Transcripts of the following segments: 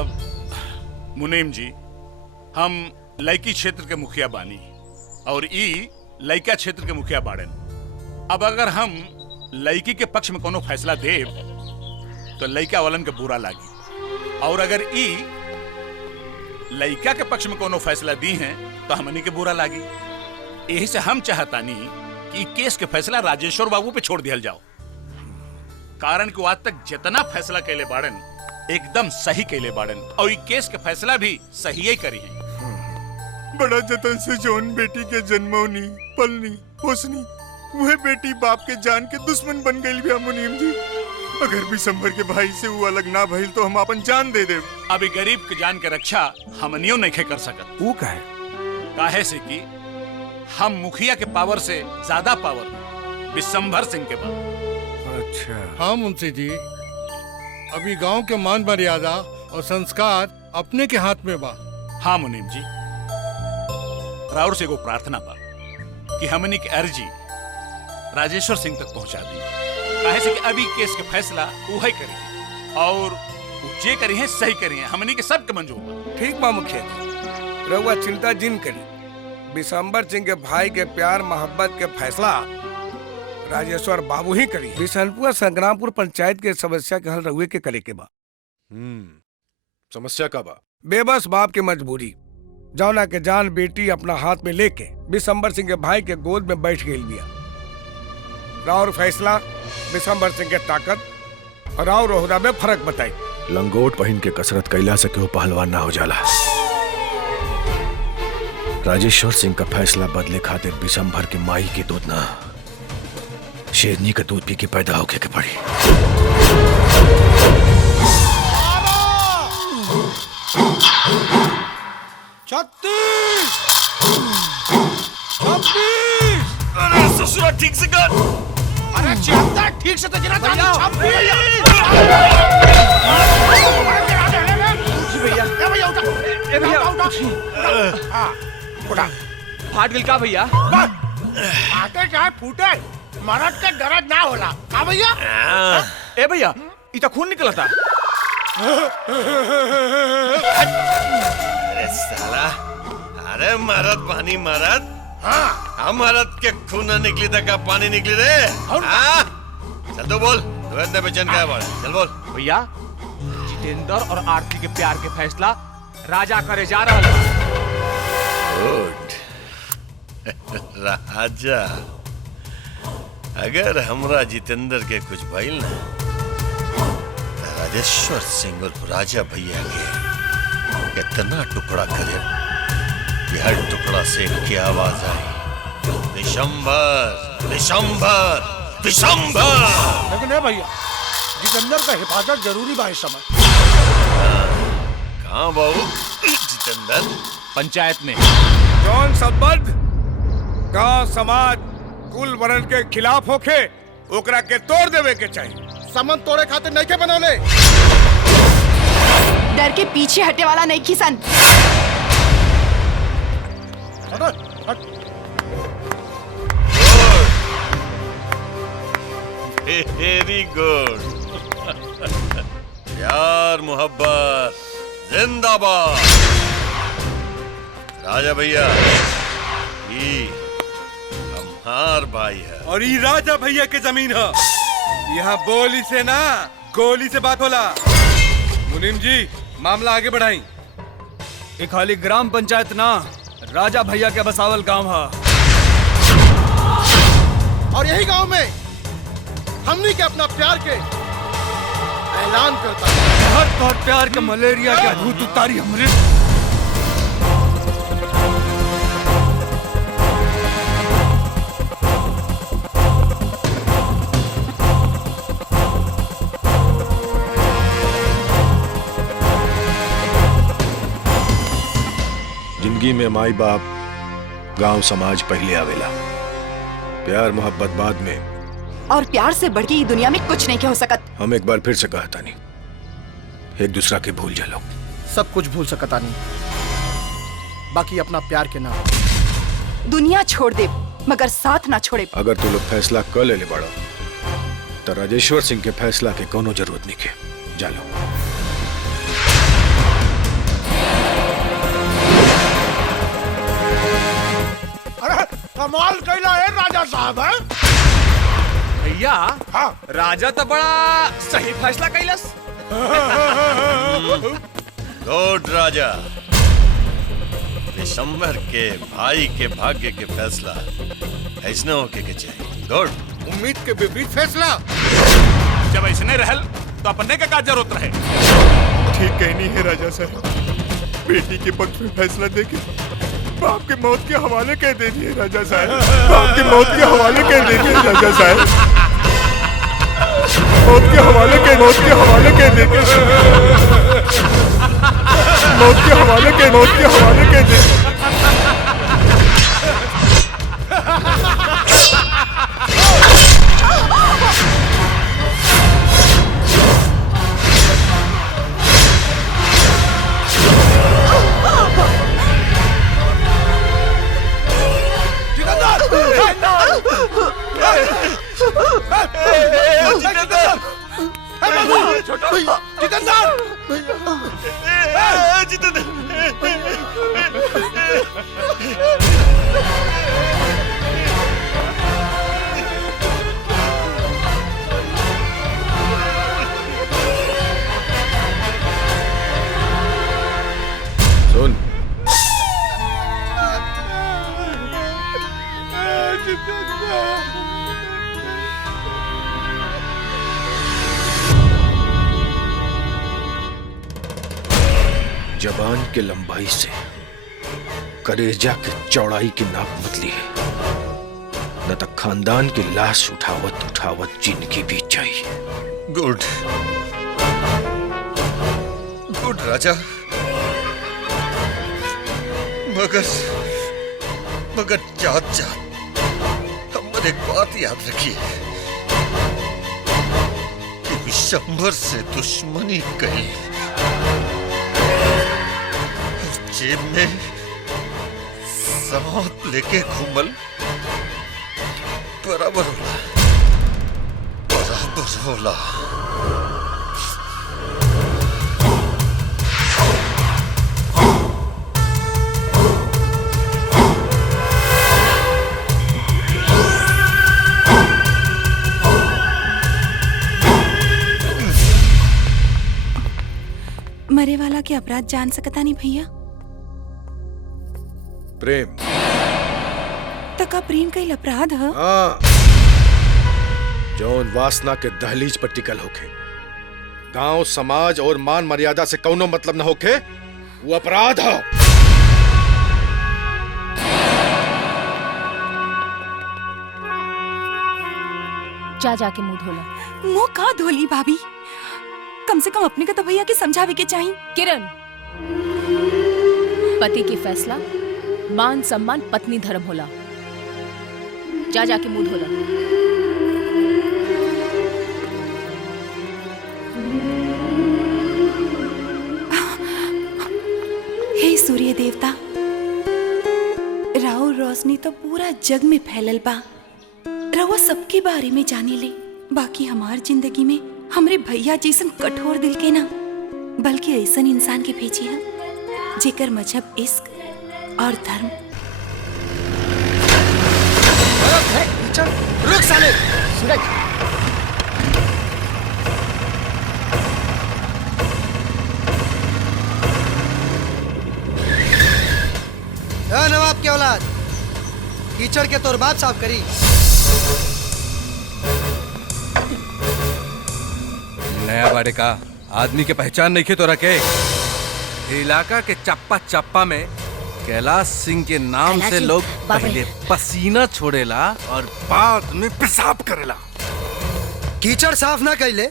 अब मुनीम जी, हम लइकी क्षेत्र के मुखिया बानी और ई लइका क्षेत्र के मुखिया बाड़न। अब अगर हम लइकी के पक्ष में कोनो फैसला देव तो लइका वालन के बुरा लागी, और अगर ई लइका के पक्ष में कोनो फैसला दी हैं तो हमनी के बुरा लागी। यही से हम चाहतानी कि केस के फैसला राजेश्वर बाबू पे छोड़ दिया जाओ, कारण कि आज तक जितना फैसला कैले बाड़न एकदम सही कैले बाड़न और ये केस के फैसला भी सही ही करी है। बड़ा जतन से जौन बेटी के जन्मौनी पलनी पोसनी वह बेटी बाप के जान के दुश्मन बन गई भी मुनीम जी। अगर बिशंबर के भाई से वो अलग ना भइल तो हम अपन जान दे देव। अभी गरीब के जान के रक्षा हमनियों नहीं कर सकत। वो काहे से कि हम मुखिया के पावर से ज्यादा पावर बिशंबर सिंह के पास। अच्छा। हाँ मुंशी जी, अभी गांव के मान मर्यादा और संस्कार अपने के हाथ में बा। हाँ मुनीम जी, राउर से को प्रार्थना बा कि हमनी की अर्जी राजेश्वर सिंह तक पहुंचा दी। काहे से कि अभी केस के फैसला वही करेंगे और जे करी है सही करी है, हमनी के सबके मंजूर बा। ठीक बा मुखिया जी, रउआ चिंता जिन करी। बिशंबर सिंह के भाई के प्यार मोहब्बत के फैसला राजेश्वर बाबू ही करी। बिशनपुर संग्रामपुर पंचायत के समस्या के हल रउए के करे के बा। समस्या का बा? बेबस बाप की मजबूरी, जौना के जान बेटी अपना हाथ में लेके बिशंबर सिंह के भाई के गोद में बैठ गई बिया। राउर फैसला बिशंबर सिंह के ताकत और राउर ओहदा में फर्क बताई। लंगोट पहन के कसरत कैला से क्यों पहलवान ना हो जाला। राजेश्वर सिंह का फैसला बदले खातिर बिशंबर के माई के दूध ना शेरनी का दूध पी के पैदा होके के पड़ी। अरे ससुरा ठीक से कर। अरे 76 ठीक से तो गिना था। 26 भैया उठा फाट गिल का भैया? फाटे चाहे फूटे मरद के दर्द ना होला का भैया? ए भैया इतना खून निकला था। अरे साला, अरे मरद पानी मरद। हाँ हम मरद के खून न निकली तक का पानी निकली रे। हाँ चल तो बोल, तू इतने बेचैन क्या है? चल बोल भैया, जितेंद्र और आरती के प्यार के फैसला राजा करे जा रहा है। राजा, अगर हमरा जितेंद्र के कुछ भइल ना, राजेश्वर सिंह और राजा भैया के कितना टुकड़ा करे, हर टुकड़ा से इनकी आवाज आई, बिशंबर बिशंबर बिशंबर। लेकिन है भैया, जितेंद्र का हिफाजत जरूरी बा इस समय। कहाँ बाबू जितेंद्र? पंचायत में। जौन संबंध गांव समाज कुल वर्ण के खिलाफ होके ओकरा के तोड़ देवे के चाहिए। संबंध तोड़े खातिर नहीं के बनौले। डर के पीछे हटे वाला नहीं किसान। Very good. प्यार मोहब्बत जिंदाबाद। राजा भैया ये हमार भाई है और ये राजा भैया के जमीन है। यहाँ बोली से ना गोली से बात होला। मुनीम जी मामला आगे बढ़ाई। ये खाली ग्राम पंचायत ना, राजा भैया के बसावल गांव है। और यही गांव में हमनी के अपना प्यार के ऐलान करता है। बहुत बहुत प्यार के मलेरिया के भूत उतारी हमरे। जिंदगी में माई बाप गांव समाज पहले आवेला, प्यार मोहब्बत बाद में। और प्यार से बढ़ के ये दुनिया में कुछ नहीं के हो सकत। हम एक बार फिर से कहा था नहीं, एक दूसरा के भूल जा लो। सब कुछ भूल सकता नहीं, बाकी अपना प्यार के नाम। दुनिया छोड़ दे मगर साथ ना छोड़े। अगर तू लोग फैसला कर ले बड़ा तो राजेश्वर सिंह के फैसला के कोनो जरूरत नहीं के। जा लो। कमाल कैला है राजा साहब है। भैया हाँ। राजा तो बड़ा सही फैसला कैलस। गुड राजा। दिसंबर के भाई के भाग्य के फैसला ऐसने होके के चाहिए। गुड। उम्मीद के विपरीत फैसला। जब ऐसने रहल तो अपने का क्या जरूरत रहे। ठीक कहनी है राजा साहब। बेटी के पक्ष में फैसला देके बाप के मौत के हवाले कह दे दिए राजा साहब। बाप के मौत के हवाले कह दे दिए राजा साहब। मौत के हवाले कह दे के मौत के हवाले कह दे। सुन, जबान के लंबाई से कलेजा के चौड़ाई की नाप मत ली है, न तो खानदान की लाश उठावत उठावत जिंदगी बीत जाए। गुड गुड राजा। मगर जात जात हम एक बात याद रखिए कि विशंभर से दुश्मनी कही जेब में सांप लेके घूमल बराबर होला। मरे वाला के अपराध जान सकता नहीं भैया। प्रेम। तका प्रेम कईल अपराध है। हाँ, जौन वासना के दहलीज पर टिकल होके, गांव समाज और मान मर्यादा से कौनो मतलब न होके, वो अपराध है। जा जाके मुंह धोला। मुंह का धोली भाभी? कम से कम अपने का तो भैया के समझावे के चाहिए। किरण, पति की फैसला मान सम्मान पत्नी धर्म होला। जा जाके मुंह धोला। हे सूर्य देवता, राव रोशनी तो पूरा जग में फैलल बा। रवा सबके बारे में जाने ले, बाकी हमार जिंदगी में हमरे भैया जैसन कठोर दिल के ना, बल्कि ऐसन इंसान के भेजी है जेकर मजहब इश्क और धर्म। रुक साले। सूरज, नवाब के औलाद, कीचड़ के तोर बाप साफ करी। नया बाड़े का आदमी के पहचान नहीं खे तो रखे। इलाका के चप्पा चप्पा में कैलाश सिंह के नाम से लोग पहले पसीना छोड़ेला और बाद में पेशाब करेला। कीचड़ साफ ना कैले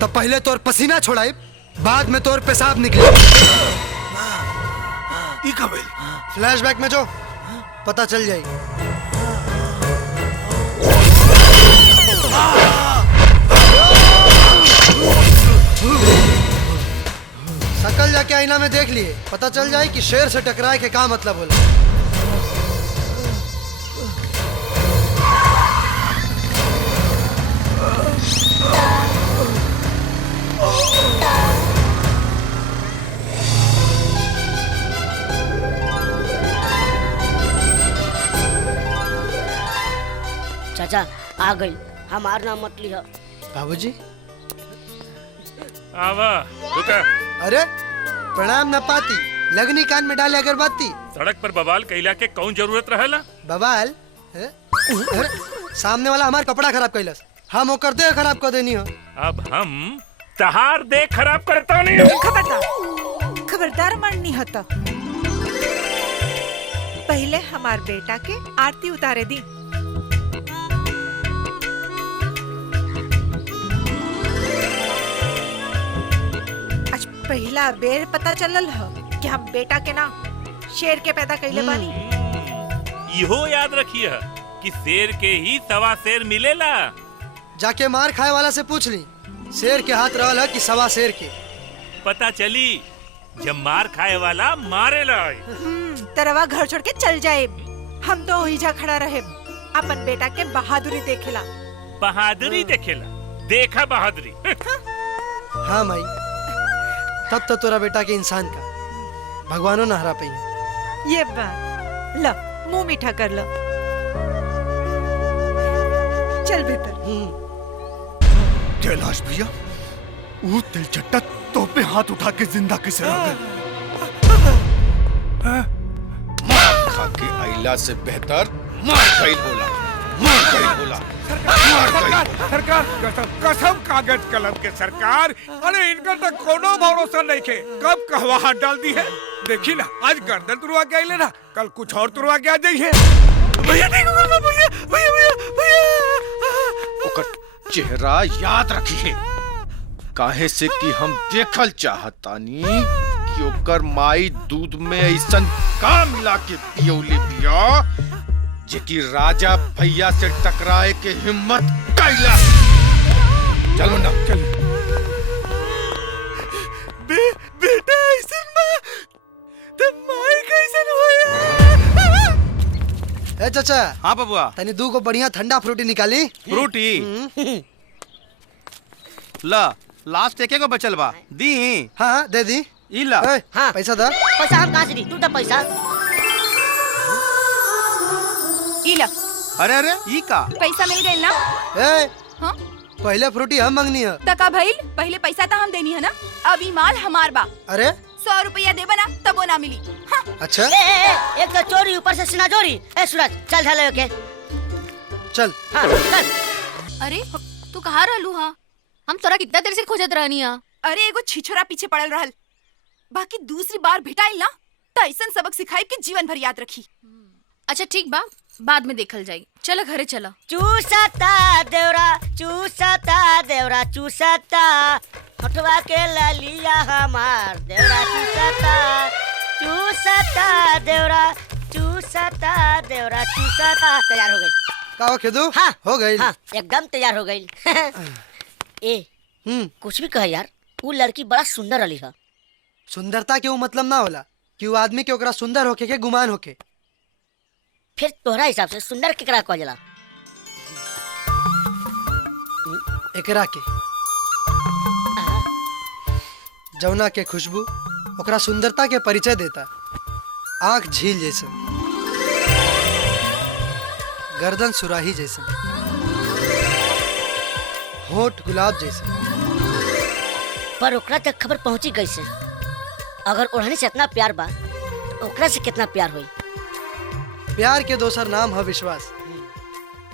तब पहले तोर पसीना छोड़ाई, बाद में तोर पेशाब निकले। फ्लैशबैक में जो पता चल जाए। सकल जाके आईना में देख लिए, पता चल जाए कि शेर से टकराए के क्या मतलब होला। चाचा आ गई, हमार नाम मत लिया। बाबूजी। आवा रुका। अरे प्रणाम न पाती, लगनी कान में डाले अगरबत्ती। सड़क पर बवाल कैला के कौन जरूरत रहेला? बवाल? अरे सामने वाला हमार कपड़ा खराब कैलस, हम ओकर देह खराब कर देनी हो। अब हम तहार देह खराब करता नहीं हो। खबरदार, खबरदार मरनी होता। पहले हमार बेटा के आरती उतारे दी। आज पहला बेर पता चलल ह कि हम बेटा के ना शेर के पैदा कैले बानी। इहो याद रखिए कि शेर के ही सवा शेर मिलेला। जाके मार खाए वाला से पूछ ली, शेर के हाथ रहल है कि सवा शेर के। पता चली जब मार खाए वाला मारेला। तरवा घर छोड़ के चल जाए, हम तो हिजा खड़ा रहे, अपन बेटा के बहादुरी देखेला। बहादुरी देखेला? देखा बहादुरी। हाँ माई, तब तो तोरा बेटा के इंसान का भगवानो न हरा पाई। ये बात लो, मुंह मीठा कर लो। चल भीतर। कैलाश भैया, वो तिलचट्टा तो पे हाथ उठा के जिंदा कैसे रह गए? मार खा के आइला से बेहतर मार गइल होला, मार गइल होला, मार गइल। सरकार कसम कागज कलम के सरकार। अरे इनका तो कोनो भरोसा नहीं के, कब कहवा हाथ डाल दी है। देखी ना, आज गर्दन तुरवा के आइले ना, कल कुछ और तुरवा के आ जाइए। भैया नहीं भैया भैया भैया भैया। ओकर चेहरा याद रखिए, काहे से कि हम देखल चाहतानी कि ओकर माई दूध में ऐसन का मिला के पियौले बिया जेकि राजा भैया से टकराए के हिम्मत कैला। चलो ना चल। बेटा ऐसन बा त माई कैसन होया? ए चाचा। हाँ बबुआ। तनी दू को बढ़िया ठंडा फ्रूटी निकाली। फ्रूटी? ला, लास्ट एके को बचल बा, दी? हाँ दे दी। इला। हाँ। पैसा दे। पैसा हम कहाँ से दी? तू तो पैसा। इला। अरे अरे ई का? पैसा मिल गइल ना? ए, हाँ? पहले फ्रूटी हम मंगनी है। तका भइल, पहले पैसा तो हम देनी है ना, अभी माल हमार बा। अरे 100 रुपया देबा ना तब वो ना मिली। हाँ? अच्छा। एक तो चोरी ऊपर से सिना चोरी। ए सूरज चल ढाले के। चल। हाँ चल। अरे तू कहाँ रहलू? हाँ, हम तोरा कितना देर से खोजत रहनी है। अरे एगो छिछोरा पीछे पड़ल रहल, बाकी दूसरी बार भेटाइल ना तो ऐसन सबक सिखाई कि जीवन भर याद रखी। अच्छा ठीक बा, बाद में देखल जाई। चलो घरे चलो। चूसता देवरा, चूसता देवरा, चूसता हटवा के ललिया हमार देवरा, चूसता चूसता देवरा, चूसता देवरा, चूसता। तैयार हो गई। का हो खेदू? हाँ हो गई। हाँ एकदम तैयार हो गई। ए कुछ भी कहे यार, वो लड़की बड़ा सुंदर रही है। सुंदरता के वो मतलब ना होला कि वो आदमी के ओकरा सुंदर होके के गुमान होके। फिर तोहरा हिसाब से सुंदर केकरा कहल जाला? एकरा के जौना के खुशबू ओकरा सुंदरता के परिचय देता। आंख झील जैसन, गर्दन सुराही जैसन, होठ गुलाब जैसन। पर ओकरा तक खबर पहुंची कैसे? अगर ओढ़नी से इतना प्यार बा तो ओकरा से कितना प्यार हुई? प्यार के दोसर नाम है विश्वास।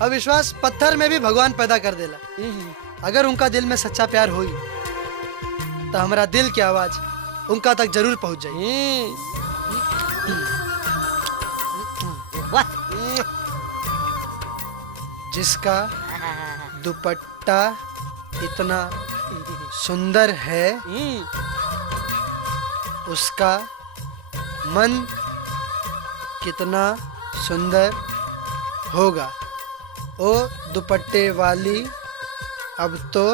अविश्वास पत्थर में भी भगवान पैदा कर देला। अगर उनका दिल में सच्चा प्यार हुई तो हमारा दिल की आवाज उनका तक जरूर पहुंच जाए। जिसका दुपट्टा इतना सुंदर है, उसका मन कितना सुंदर होगा। ओ दुपट्टे वाली, अब तो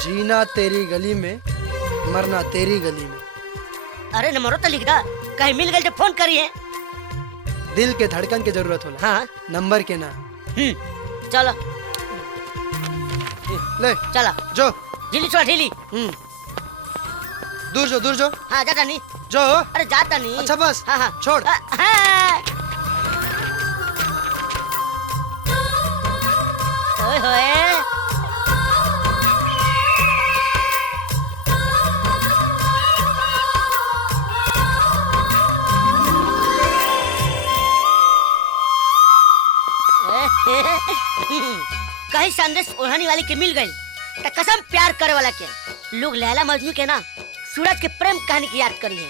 जीना तेरी गली में, मरना तेरी गली में। अरे नंबरों तो लिख दा, कहीं मिल गई तो फोन करिए। दिल के धड़कन की जरूरत होला। हाँ नंबर के ना। चलो ले चला जो ढीली छोड़ा ढीली। दूर जो दूर जो। हाँ जा नहीं जो अरे जाता नहीं। अच्छा बस हाँ हाँ छोड़। ओए होए। कहीं संदेश ओढ़ाने वाली के मिल गई तो कसम प्यार करे वाला के लोग लैला मजनू के ना सूरज के प्रेम कहानी की याद करी है।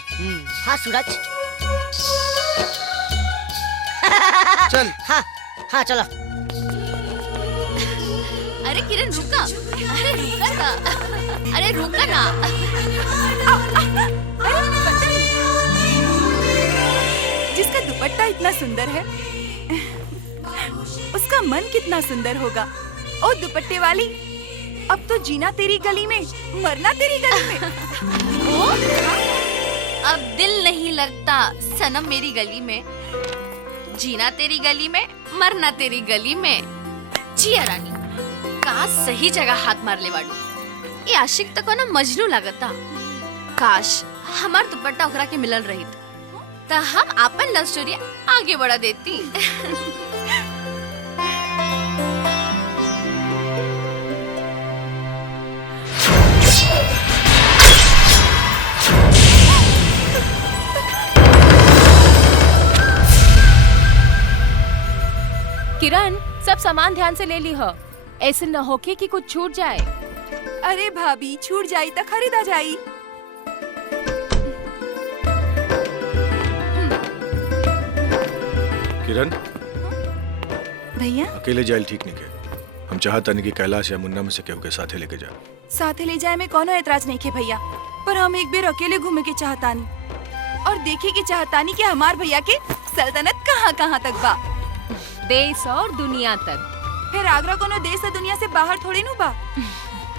हाँ सूरज। चल। हाँ हाँ चलो। अरे किरण रुका, अरे रुका ना, अरे रुका ना। जिसका दुपट्टा इतना सुंदर है उसका मन कितना सुंदर होगा। ओ दुपट्टे वाली, अब तो जीना तेरी गली में, मरना तेरी गली में। ओ? अब दिल नहीं लगता सनम मेरी गली में, जीना तेरी गली में, मरना तेरी गली में। जिया रानी, का सही जगह हाथ मार ले बाड़ू। ये आशिक तक ना मजनू लगता। काश हमार दुपट्टा ओकरा के मिलल रही तो हम अपन लव स्टोरी आगे बढ़ा देती। किरण, सब सामान ध्यान से ले ली हो, ऐसे न होके कि कुछ छूट जाए। अरे भाभी, छूट जाई तो खरीदा जाई। किरण, भैया अकेले जाइल ठीक नहीं के। हम चाहता नहीं कि कैलाश या मुन्ना में से केहू के साथे लेके जा। साथे ले जाए में कोनो एतराज नहीं के भैया, पर हम एक बेर अकेले घूमे के चाहतानी और देखे के चाहतानी कि हमार भैया के सल्तनत कहाँ कहाँ तक बा। देश और दुनिया तक। फिर आगरा कोनो देश और दुनिया से बाहर थोड़ी नु बा।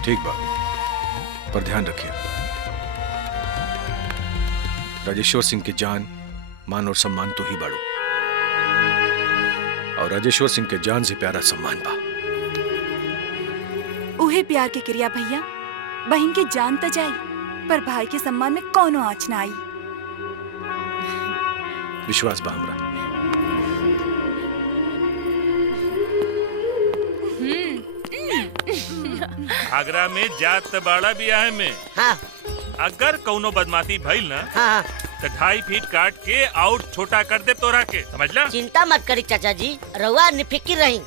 ठीक बा, पर ध्यान रखिए राजेश्वर सिंह की जान, मान और सम्मान तो ही बाड़ू, और राजेश्वर सिंह के जान से प्यारा सम्मान बा। उहे प्यार के क्रिया भैया, बहन के जान त जाई पर भाई के सम्मान में कोनो आँच ना आई। विश्वास बा हमरा। आगरा में जात बाड़ा बियाह में हाँ। अगर कौनो बदमाशी भइल ना हाँ। तो 2.5 फीट काट के और छोटा कर दे तोरा के, समझला? चिंता मत करी चाचा जी, रउआ निफिकिर रही।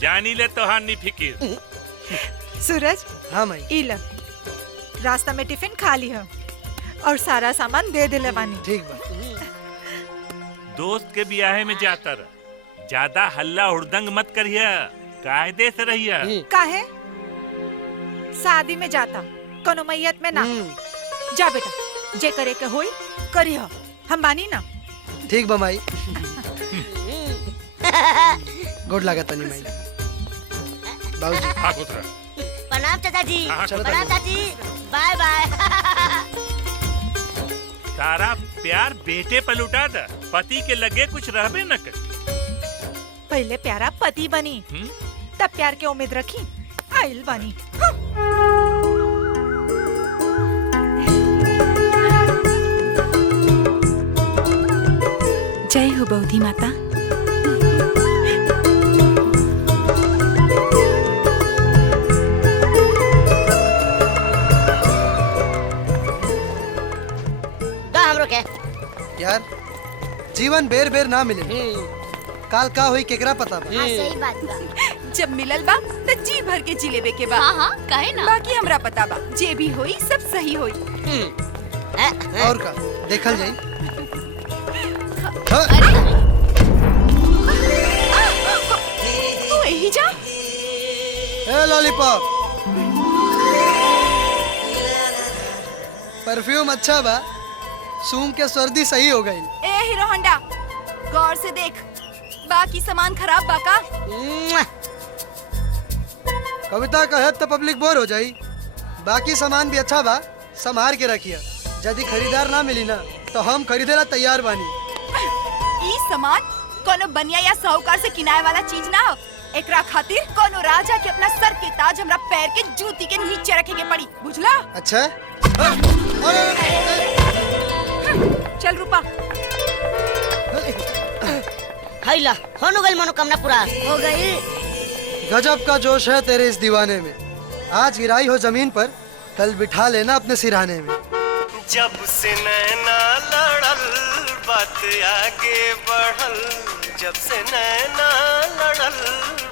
जानी ले तो हाँ निफिकिर। सूरज। हाँ माई। इला रास्ता में टिफिन खा ली हो और सारा सामान दे दिले बानी। ठीक बा। दोस्त के बियाहे में जाता रह, ज्यादा हल्ला हुड़दंग मत करिया, कायदे से रहिया। काहे? शादी में जाता, कोनो मैयत में ना। जा बेटा, जे करे के होई करी हो, हम बानी ना। ठीक बा माई। गुड लगा तनी माई। बाबूजी। हाँ पुत्र। प्रणाम चाचा जी। चलो प्रणाम चाची। By by. तारा प्यार बेटे पर लुटा था, पति के लगे कुछ रहबे न कर। पहले प्यारा पति बनी, तब प्यार के उम्मीद रखी, आइल बानी। जय हो बौधी माता। यार जीवन बेर बेर ना मिले, काल का हुई केकरा पता बा। हाँ, सही बात बा। जब मिलल बा तो जी भर के जी लेवे के बा। हाँ हाँ, काहे ना। बाकी हमरा पता बा, जे भी होई सब सही होई। और का देखल जाई। तू यही जा। ए लॉलीपॉप, परफ्यूम अच्छा बा, सूम के सर्दी सही हो गई। ए हीरो होंडा, गौर से देख, बाकी सामान खराब बा का? कविता कहे तो पब्लिक बोर हो जाई। बाकी सामान भी अच्छा बा, संभार के रखिए। यदि खरीदार ना मिली ना तो हम खरीदेला तैयार बानी। ई सामान कोनो बनिया या साहूकार से किनाए वाला चीज ना हो। एकरा खातिर कोनो राजा के अपना सर के ताज हमरा पैर के जूती के नीचे रखे के पड़ी, बुझला? अच्छा। चल रूपा। हैला हो गई मनोकामना पूरा हो गई। गजब का जोश है तेरे इस दीवाने में। आज गिराई हो जमीन पर, कल बिठा लेना अपने सिरहाने में। जब से नैना लड़ल बात आगे बढ़ल, जब से नैना लड़ल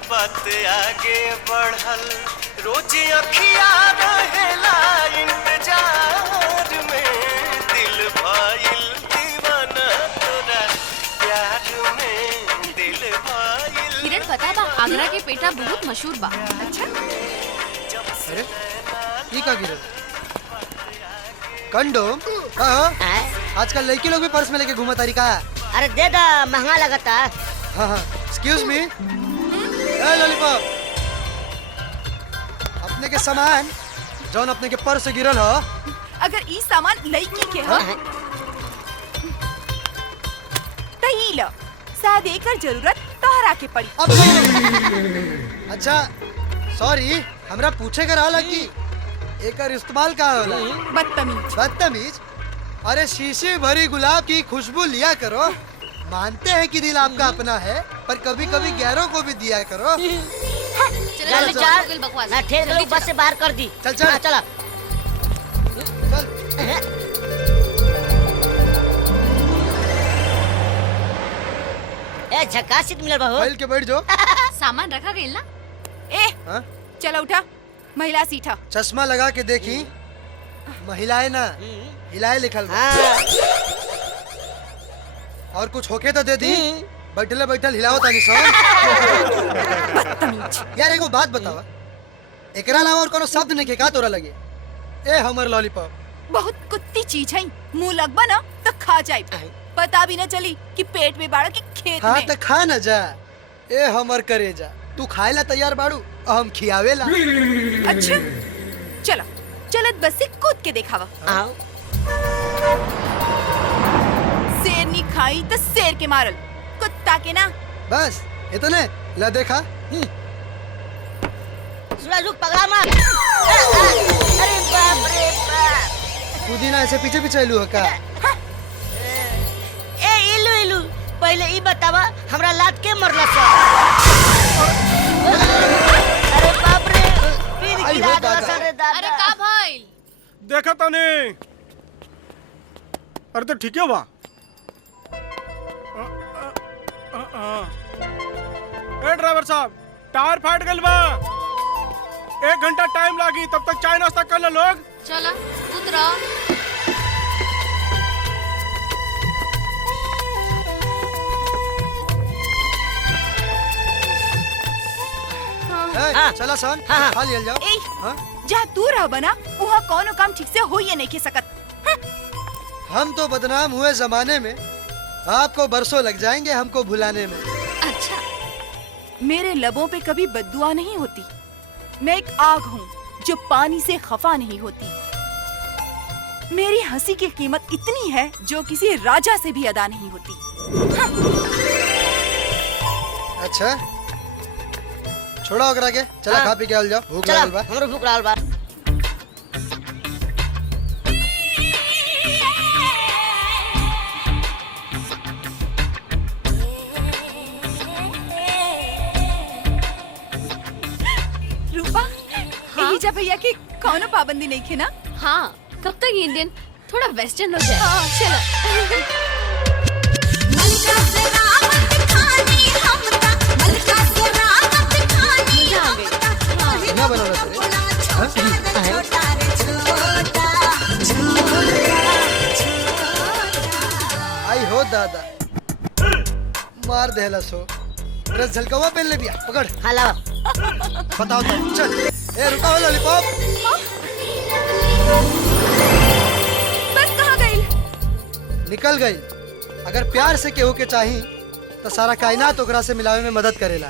बात आगे बढ़ल, रोज अखिया रहेला इंतजार में, दिल भइल दीवाना तोरा प्यार में, दिल भइल। किरण पता बा आगरा के पेठा बहुत मशहूर बा। अच्छा अरे ये का गिरे कंडोम? हाँ आजकल लड़की लोग भी पर्स में लेके घूमा तारी का। अरे दे दा, महंगा लगता। हाँ हाँ एक्सक्यूज मी लॉलीपॉप, अपने के सामान जौन अपने के पर्स से गिरल हो, अगर ई सामान लड़की के हो तो ई लो, शायद एकर जरूरत तोहरा के पड़ी। अच्छा सॉरी, हमरा पूछे कर रहा कि एकर इस्तेमाल का होला? बदतमीज। बदतमीज? अरे शीशी भरी गुलाब की खुशबू लिया करो। मानते हैं कि दिल आपका अपना है, पर कभी कभी गैरों को भी दिया करो। चल चल ना ठेर लोग बस से बाहर कर दी। चल चल चला ए झकासित मिलल बहू। बैठ के बैठ जाओ। सामान रखा गया ना? ए चलो उठा, महिला सीटा। चश्मा लगा के देखी, महिलाएं ना हिलाए लिखल बा। और कुछ होके तो दे दी, बैठले बैठल हिलाओ तानी सो। यार एगो बात बतावा, एकरा अलावा और कोनो शब्द नहीं के का तोरा लगे? ए हमर लॉलीपॉप बहुत कुत्ती चीज है, मुंह लगबा ना तो खा जाए, पता भी न चली कि पेट में बाड़ा की खेत हाँ में। तो खा न जा। ए हमर करेजा, तू खाए ला तैयार बाड़ू, हम खियावेला। अच्छा चलो चलत बस से कूद के देखावा। आओ शेर नहीं खाई तो शेर के मारल, कुत्ता के ना। बस इतने ला देखा। सूरज रुक, पगला मार। अरे बाप रे बाप, पुदीना ऐसे पीछे पीछे इलू का। ए इलू इलू, पहले ई बतावा हमरा लात के मरला से। अरे बाप रे, पीर की रात असरे दादा। अरे का भाई देखा तो नहीं। अरे तो ठीक है बा। ए ड्राइवर साहब, टायर फाट गइल बा, 1 घंटा टाइम लागी, तब तक चाय नाश्ता कर ले लोग। चला उतरा। चला सन खा लिया जाओ। ए जहाँ तू रह बना वहाँ कौन काम ठीक से हो ये नहीं के सकत। हम तो बदनाम हुए जमाने में, आपको बरसों लग जाएंगे हमको भुलाने में। अच्छा, मेरे लबों पे कभी बद्दुआ नहीं होती। मैं एक आग हूँ जो पानी से खफा नहीं होती। मेरी हंसी की कीमत इतनी है जो किसी राजा से भी अदा नहीं होती। अच्छा छोड़ा ओकरा के, चला खा पी के आल जाओ, भूख लागल बा। हमरो भूख लागल बा। रूपा, एलिजा भैया की कौनो पाबंदी नहीं खे ना? हाँ, कब तक इंडियन थोड़ा वेस्टर्न हो जाए। हाँ, चलो। ना बना आई हो दादा, मार देला सो। ड्रेस झलकवा पहन ले बिया, पकड़। हाँ लाओ। बताओ तो, चल। ए रुका हो लॉलीपॉप। बस कहाँ गई? निकल गई। अगर प्यार से केहू के चाही तो सारा कायनात ओकरा से मिलावे में मदद करेला।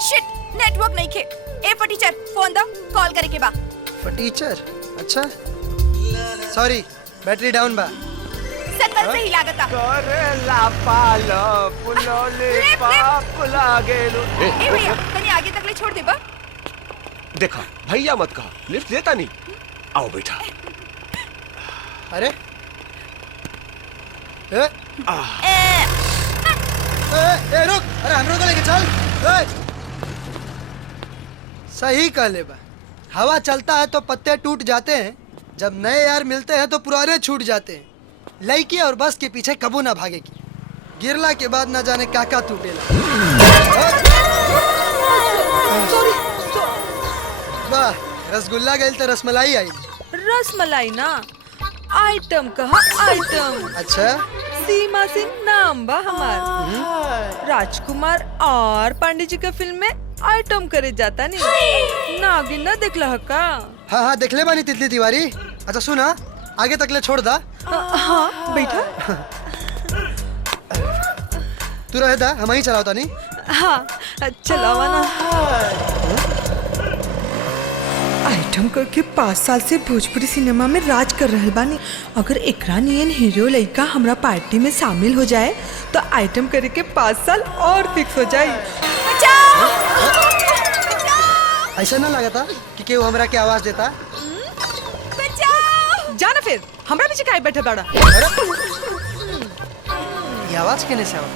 शिट, नेटवर्क नहीं खे। ए फटीचर, फोन दो, कॉल करे के बा। फटीचर? अच्छा सॉरी, बैटरी डाउन बा। सत्तर से ही लागता। करेला पालो पुलोले पाप लागेलो। ए भैया, तनी आगे तक ले छोड़ दे बा। देखा भैया मत कहा, लिफ्ट देता नहीं। आओ बेटा। अरे ए, रुक, अरे हमरो को लेके चल। सही कह ले बा, हवा चलता है तो पत्ते टूट जाते हैं, जब नए यार मिलते हैं तो पुराने छूट जाते हैं। लड़की और बस के पीछे कबू ना भागेगी, गिरला के बाद ना जाने क्या क्या टूटेला। वाह, रसगुल्ला गई तो रसमलाई आई। रसमलाई ना, आइटम कहा आइटम। अच्छा, सीमा सिंह नाम बा हमार। राजकुमार और पांडे जी का फिल्म में आइटम करे जाता नहीं। नागिन ना देखला का? हाँ हाँ देख ले बानी तितली तिवारी। अच्छा सुना, आगे तक ले छोड़ दा। हाँ बैठा। तू रहे दा, हम ही चलाओ तानी। हाँ चलावा ना। आइटम करके 5 साल से भोजपुरी सिनेमा में राज कर रहल बानी। अगर एकरा नियन हीरो लड़का हमरा पार्टी में शामिल हो जाए तो आइटम करे के 5 साल और फिक्स हो जाए। ऐसा ना लगा था कि केहू हमरा के आवाज देता। जाना फिर, हमरा पीछे काहे बैठा बड़ा? ये आवाज केने से आवत?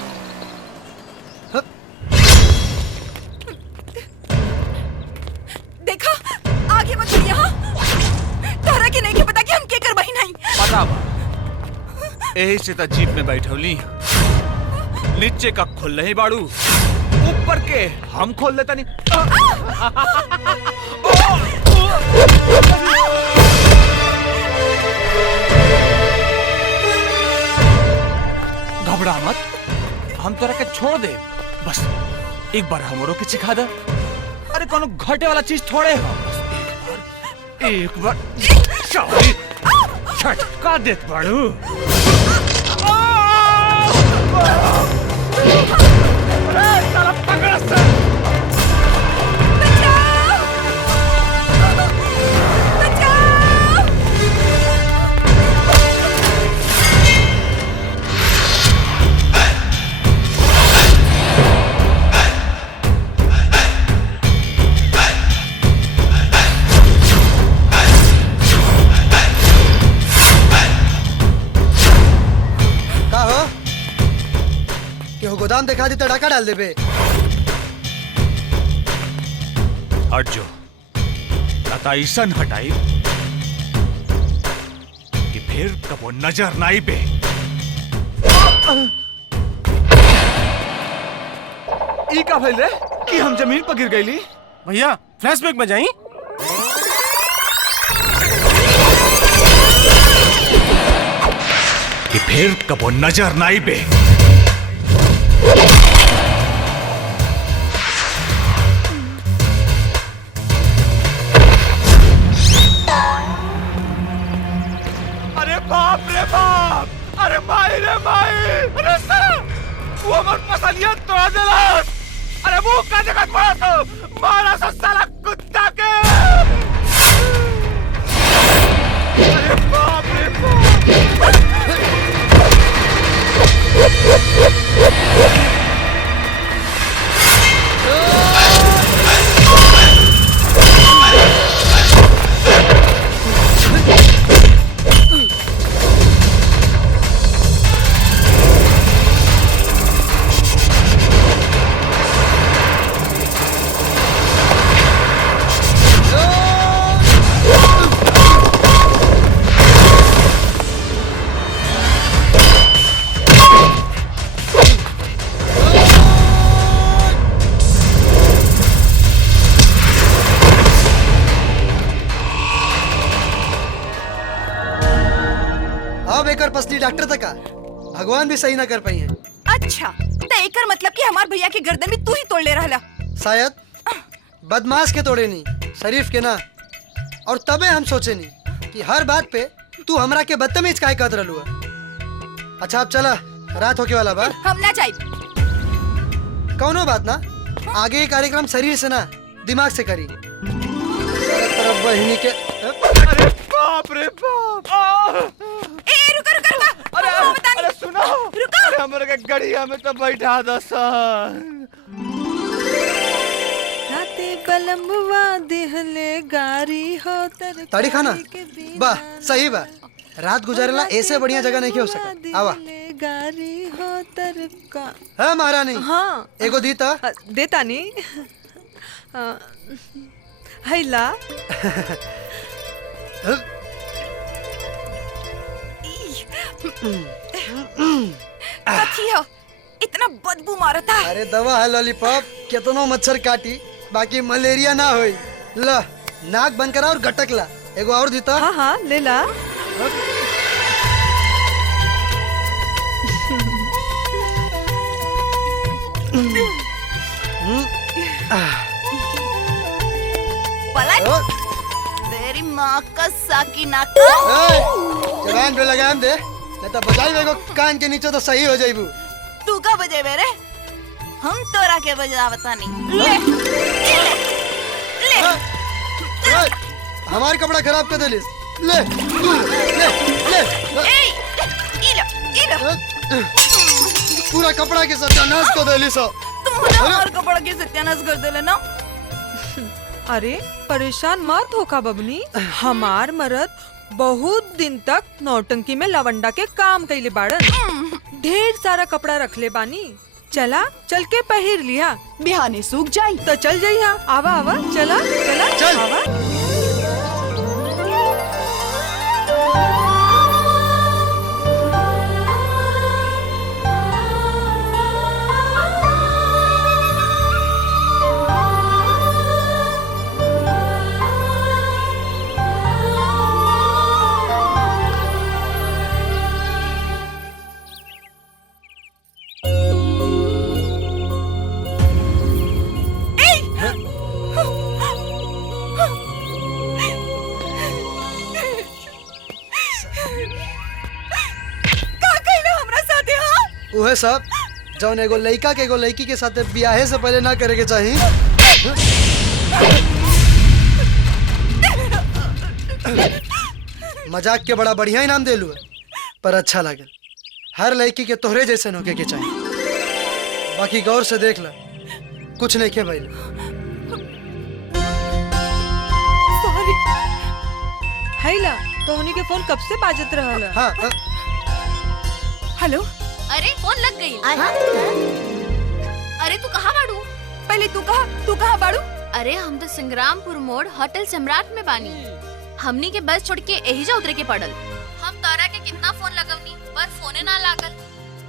देखा, आगे मत बढ़िया। तोहरा के नहीं के पता कि हम के करवाही नहीं। पता बा, यही से तो जीप में बैठौली। नीचे का खोल रही बाड़ू, ऊपर के हम खोल लेता नहीं। घबरा मत, हम तोरा के छोड़ दे। बस एक बार हमरो के सिखा दे। अरे कोनो घटे वाला चीज थोड़े हो। एक बार सॉरी झटका देत बाड़ू। गोदाम दिखा दी तो डाका डाल दे बे। हट जो, ऐसन हटाई कि फिर कबो नजर ना आई बे। ई का भइल रे कि हम जमीन पर गिर गईली? भैया फ्लैशबैक में जाई। कि फिर कबो नजर ना आई बे। अरे बाप रे बाप, अरे माई रे माई, अरे साला वो हमर पसलियत तोड़ देलस। अरे वो का जगह पड़ा तो मारा सा साला कुत्ता के। अरे बाप रे बाप। पसली डॉक्टर तक भगवान भी सही ना कर पाई है। अच्छा तो एकर मतलब कि हमार भैया के गर्दन भी तू ही तोड़ ले रहला। शायद बदमाश के तोड़े नहीं, शरीफ के ना। और तबे हम सोचे नहीं कि हर बात पे तू हमरा के बदतमीज काहे कहत रहलू। अच्छा अब चला, रात होके वाला बा। हम ना जाई। कौनो बात ना, आगे ये कार्यक्रम शरीर से ना दिमाग से करी। तरफ बहिनी के। अरे बाप रे बाप। ए रुको रुको रुको। अरे सुनो, रुको। अरे हमरे के गड़िया में तो बैठा दस। राते बलमवा दिहले गारी हो तर ताड़ी खाना बा सही बा, रात गुजारेला ऐसे बढ़िया जगह नहीं हो सका। आवा। गारी हो तरका। हाँ महारानी। हाँ एगो दीता। देता नहीं। हैला। कथी हो इतना बदबू मारता। अरे दवा है लॉलीपॉप, कितनो मच्छर काटी बाकी मलेरिया ना होई। ला नाक बंद करा और गटक ला। एगो और दीता। हाँ हाँ ले ला। पलट तेरी माँ का साकी नाका। जवान पे लगाम दे, नहीं तो बजाई एगो कान के नीचे तो सही हो जाइबू। तू का बजे मेरे? हम तोरा के बजावता नहीं। ले ले ले। हमारे कपड़ा खराब कर देलिस। ले ले ले। पूरा कपड़ा के सत्यानाश कर देलिस। तुम हमारे कपड़ा के सत्यानाश कर देले ना। अरे परेशान मत होका बबनी, हमार मरद बहुत दिन तक नौटंकी में लवंडा के काम कैले बाड़न। ढेर सारा कपड़ा रखले बानी, चला चल के पहिर लिया, बिहाने सूख जाई तो चल जाइया। आवा आवा चला चला चल। आवा। उहे सब जौन एगो लड़का के एगो लड़की के साथ ब्याहे से पहले ना करे के चाहिए। मजाक के बड़ा बढ़िया इनाम देलू है, पर अच्छा लगे। हर लड़की के तोहरे जैसे होके के चाहिए। बाकी गौर से देख ला, कुछ नहीं के भाई। सॉरी। हैला तोहनी के फोन कब से बाजत रहल? हाँ। हेलो। अरे फोन लग गई। अरे तू कहाँ बाड़ू? पहले तू कहाँ बाड़ू? अरे हम तो संग्रामपुर मोड़ होटल सम्राट में बानी। हमनी के बस छोड़ के यही जा उतरे के पड़ल। हम तोरा के कितना फोन लगवनी पर फोने ना लागल।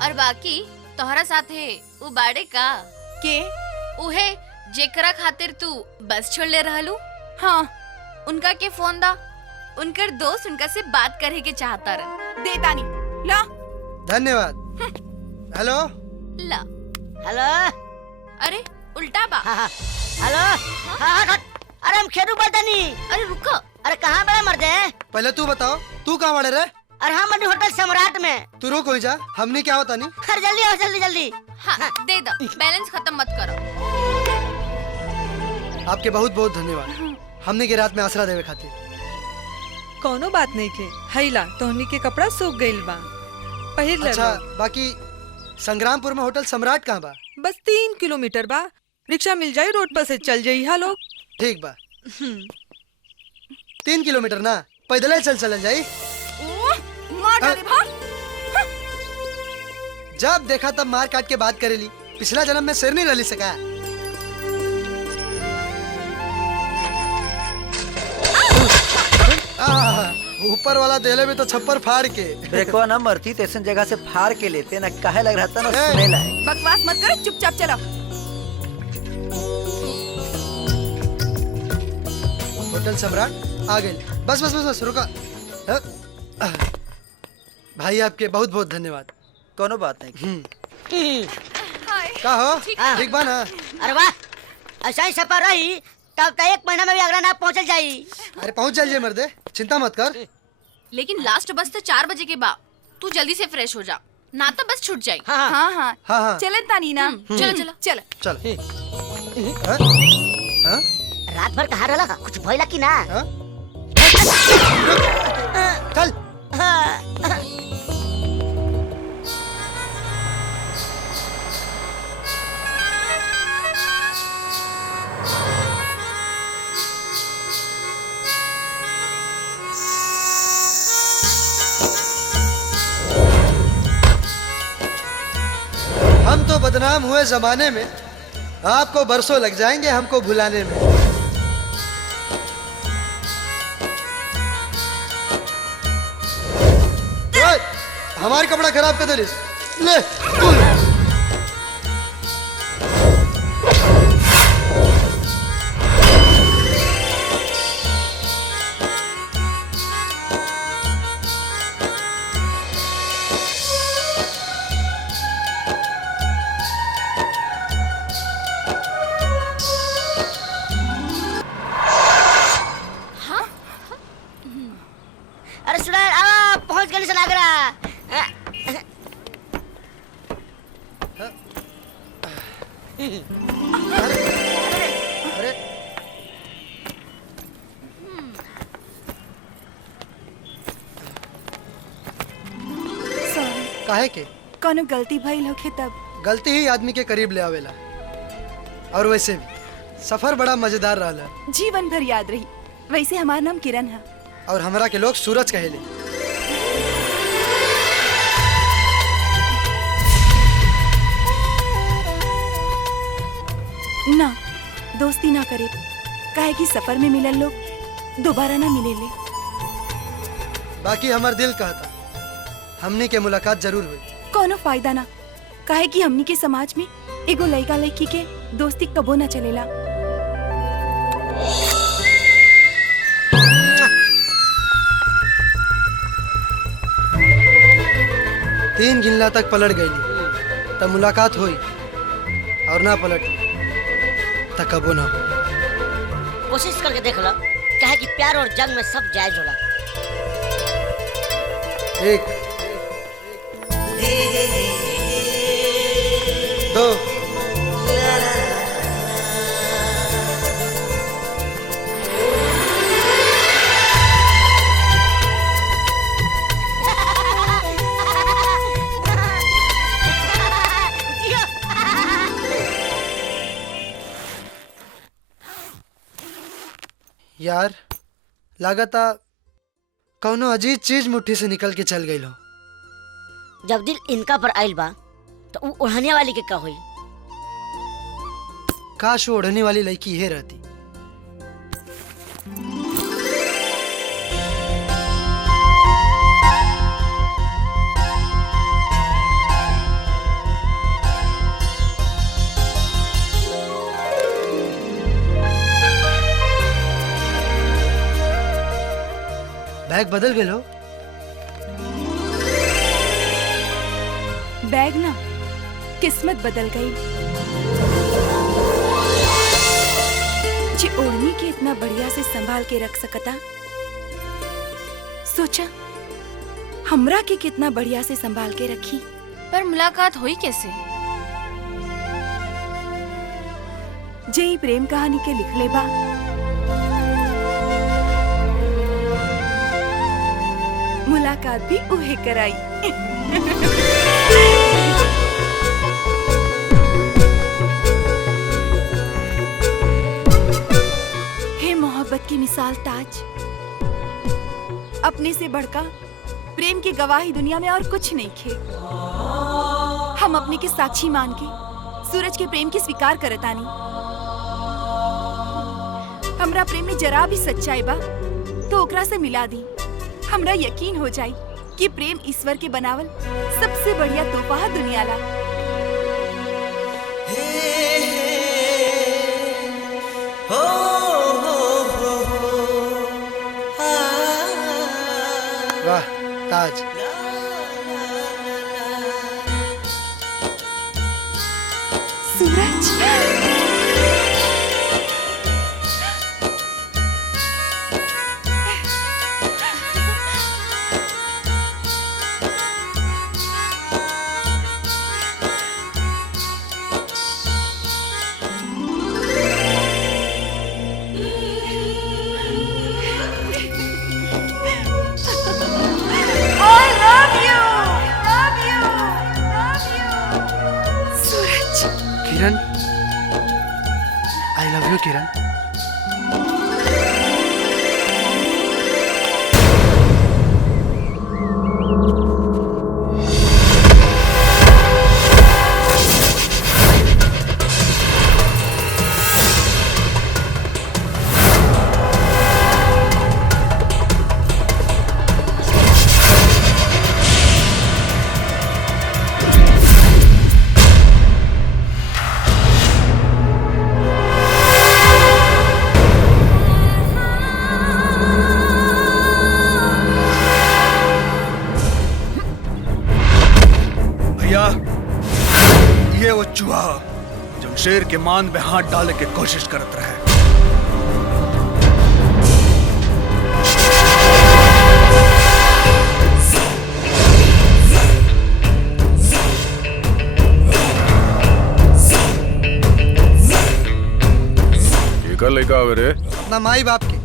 और बाकी तोहरा साथे उ बाड़े का के उहे जेकरा खातिर तू बस छोड़ ले रहलू। हाँ उनका के फोन दा, उनकर दोस्त उनका से बात करे के चाहता रह। दे तानी ला। धन्यवाद। हेलो ला। हेलो। अरे उल्टा बा। हेलो। हाँ अरे हम खेरू बदनी। अरे रुको। अरे कहाँ बड़े मर्दे? पहले तू बताओ, तू कहाँ बड़े रे? अरे हम बनी होटल सम्राट में। तू रुक हो जा, हमने क्या होता नहीं। अरे जल्दी आओ जल्दी जल्दी। हाँ दे दो, बैलेंस खत्म मत करो। आपके बहुत बहुत धन्यवाद, हमने की रात में आसरा देवे खातिर। कोनो बात नहीं के। हैला तोहनी के कपड़ा सूख गइल बा, पहिर ले। अच्छा बाकी संग्रामपुर में होटल सम्राट कहाँ बा? बस 3 किलोमीटर बा, रिक्शा मिल जाई, रोड पर से चल जाई। हा लोग ठीक बा। 3 किलोमीटर ना, पैदल चल जाई। मार डाली भाग। जब देखा तब मार काट के बात करेली। पिछला जन्म में शेर नहीं रली सका। ऊपर वाला देले में तो छप्पर फाड़ के। देखो ना मरती तेसन जगह से फाड़ के लेते ना, काहे लग रहा था ना सुने लाए। बकवास मत करो, चुपचाप चलो। होटल सम्राट आ गए। बस बस बस बस रुका। भाई आपके बहुत बहुत धन्यवाद। कोनो बात नहीं। का हो ठीक बा ना? अरे वाह, ऐसा ही सफर रही तब तो 1 महीना में भी अगला ना पहुँचल जाई। अरे पहुँच जाइए मर्दे, चिंता मत कर। लेकिन लास्ट बस तो 4 बजे के बाद तू जल्दी से फ्रेश हो जा, ना तो बस छूट जाए। हाँ हाँ हाँ, हाँ। चले तानी ना। चलो चलो चल चल। रात भर कहाँ रहला? कुछ भइला कि ना? चल। बदनाम हुए जमाने में आपको बरसों लग जाएंगे हमको भुलाने में। ओए, हमारे कपड़ा खराब कर दे ले तू। अरे सुना पहुंच गए सनागरा। अरे काहे के कोनो गलती भइल होखे तब। गलती ही आदमी के करीब ले आवेला। और वैसे भी सफर बड़ा मजेदार रहा। जीवन भर याद रही। वैसे हमार नाम किरण है और हमरा के लोग सूरज कहेले। ना दोस्ती ना करे, काहे कि सफर में मिलल लोग दोबारा ना मिलेले। बाकी हमार दिल कहता हमनी के मुलाकात जरूर हुई। कोनो फायदा ना, काहे कि हमनी के समाज में एगो लड़का लड़की के दोस्ती कबो ना चलेला। तीन गिनला तक पलट गई तब मुलाकात हुई, और ना पलट तक कबो ना। कोशिश करके देख लो, कहे कि प्यार और जंग में सब जायज होला। एक, दो, यार लागता कौनो अजीब चीज मुट्ठी से निकल के चल गई हो। जब दिल इनका पर आइल बा तो वो ओढ़ने वाली के का हुई? काश वो ओढ़ने वाली लड़की ये रहती। बैग बदल गए लो। बैग ना, किस्मत बदल गई। जी ओढ़नी के इतना बढ़िया से संभाल के रख सकता, सोचा हमरा के कितना बढ़िया से संभाल के रखी। पर मुलाकात हुई कैसे? जय प्रेम कहानी के लिख ले बा। मुलाकात भी उहे कराई। हे मोहब्बत की मिसाल ताज, अपने से बढ़का प्रेम की गवाही दुनिया में और कुछ नहीं खे। हम अपने के साक्षी मान के सूरज के प्रेम की स्वीकार करतानी। हमरा प्रेम में जरा भी सच्चाई बा तो ओकरा से मिला दी। हमरा यकीन हो जाई कि प्रेम ईश्वर के बनावल सबसे बढ़िया तोहफा है दुनिया ला। वाह ताज, सूरज किरण, आई लव यू किरण। शेर के मान में हाथ डाले के कोशिश करत रहे। कर लेगा रे अपना माई बाप के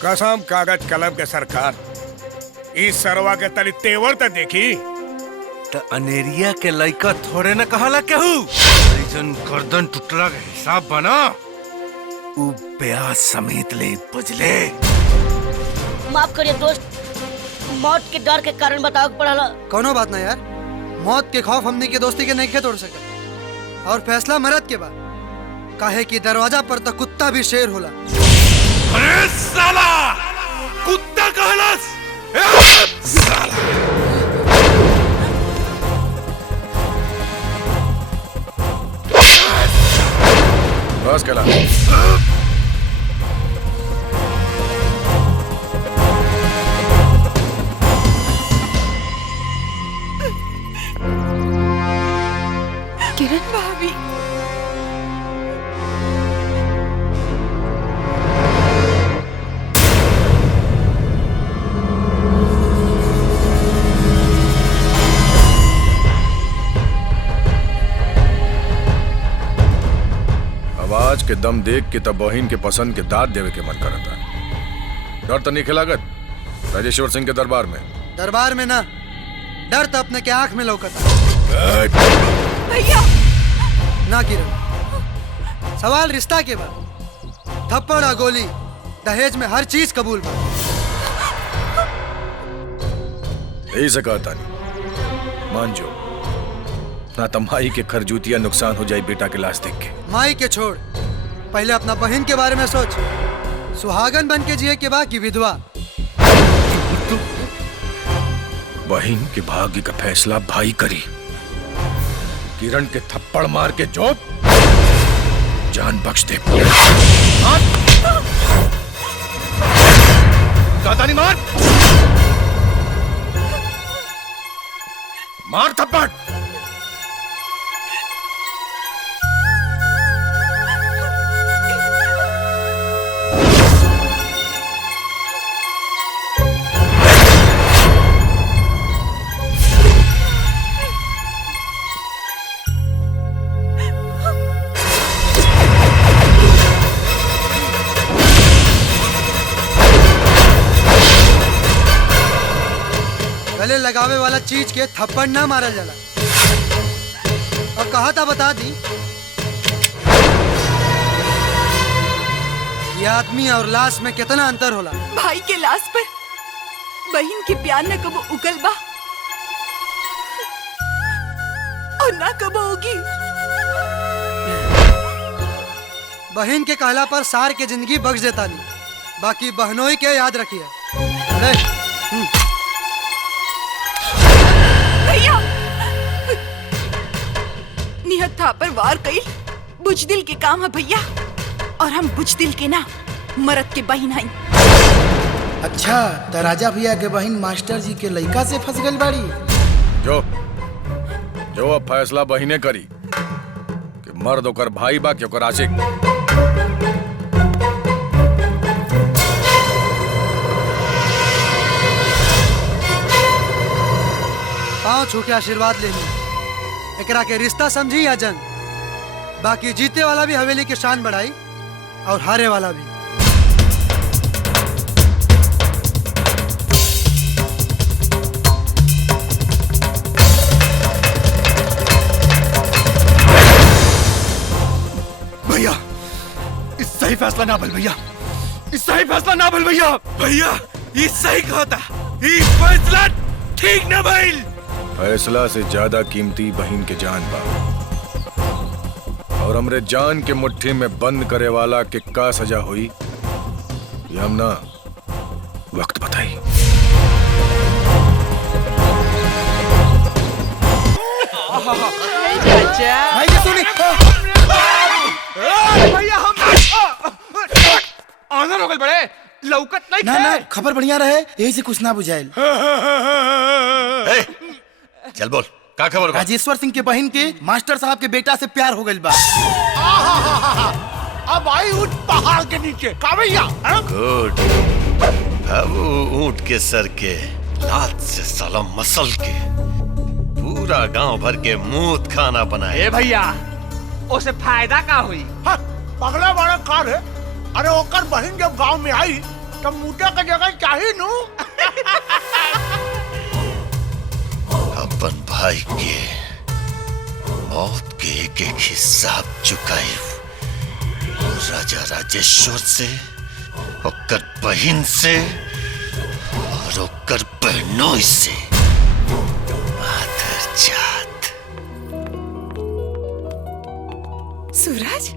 कसम कागज कलम के सरकार, इस सरवा के तली तेवर तो देखी। तो अनेरिया के लइका थोड़े न कहाला केहू, जन गर्दन टुटला के हिसाब बना उ ब्याज समेत ले बुझले। माफ करिए दोस्त, मौत के डर के कारण बताओ पड़ला। कोनो बात ना यार, मौत के खौफ हमने के दोस्ती के नहीं के तोड़ सके। और फैसला मरद के बाद, काहे कि दरवाजा पर तो कुत्ता भी शेर होला। अरे साला, कुत्ता कहलस साला। बस कहला। किरण भाभी, आवाज के दम देख के तब बहिन के पसंद के दाद देवे के मन करता। डर तो नहीं खिलागत राजेश्वर सिंह के दरबार में? दरबार में ना, डर तो अपने के आंख में लौकता। भैया ना किरण, सवाल रिश्ता के बाद थप्पड़ और गोली दहेज में हर चीज कबूल बा। यही से कहता नहीं, मान जो ना तमाई के खरजूतिया नुकसान हो जाए बेटा के लाश देख के। माई के छोड़, पहले अपना बहन के बारे में सोच। सुहागन बन के जिए के बाद की विधवा। बहन के भाग्य का फैसला भाई करी। किरण के थप्पड़ मार के जो जान बख्श दे। कहता नहीं मार, मार थप्पड़। गले लगावे वाला चीज के थप्पड़ ना मारा जाला। और कहा था बता दी, ये आदमी और लाश में कितना अंतर होला। भाई के लाश पर बहन के प्यार न कबो उगल बा और ना कबो होगी। बहन के कहला पर सार के जिंदगी बख्श देता नहीं, बाकी बहनों के याद रखिए। भैया निहत था पर वार कई बुजदिल के काम है भैया, और हम बुजदिल के ना मरद के बहन हई। अच्छा, तो राजा भैया के बहन मास्टर जी के लड़का से फंस गई बाड़ी। जो अब फैसला बहिने करी कि मर्द ओकर भाई बा कि ओकर आशिक। पाँव छू के आशीर्वाद लेनी, एकरा के रिश्ता समझी या जंग। बाकी जीते वाला भी हवेली की शान बढ़ाई और हारे वाला भी। भैया, इस सही फैसला ना भल भैया, इस सही फैसला ना भल भैया। भैया ये सही कहा था, ये फैसला ठीक ना भइल। फैसला से ज्यादा कीमती बहन के जान बा, और हमरे जान के मुट्ठी में बंद करे वाला के का सजा हुई ये हम ना वक्त बताई। भैया सुनी, भैया हम आनर हो गए बड़े लौकत नहीं। ना ना खबर बढ़िया रहे, यही से कुछ ना बुझाइल। चल बोल का खबर बा? राजेश्वर सिंह के बहन के मास्टर साहब के बेटा से प्यार हो गइल बा। अब आई उठ पहाड़ के नीचे का भैया। गुड। अब वो ऊंट के सर के लात से साला मसल के पूरा गांव भर के मूत खाना बनाए। ए भैया उसे फायदा का हुई? पगला बड़ा कार है। अरे ओकर बहन जब गांव में आई तब मूटा का जगह चाहिए नू। अपन भाई के मौत के एक एक हिसाब चुकाए राजा राजेश्वर से, ओकर बहन से और ओकर बहनों से। माधर जात। सूरज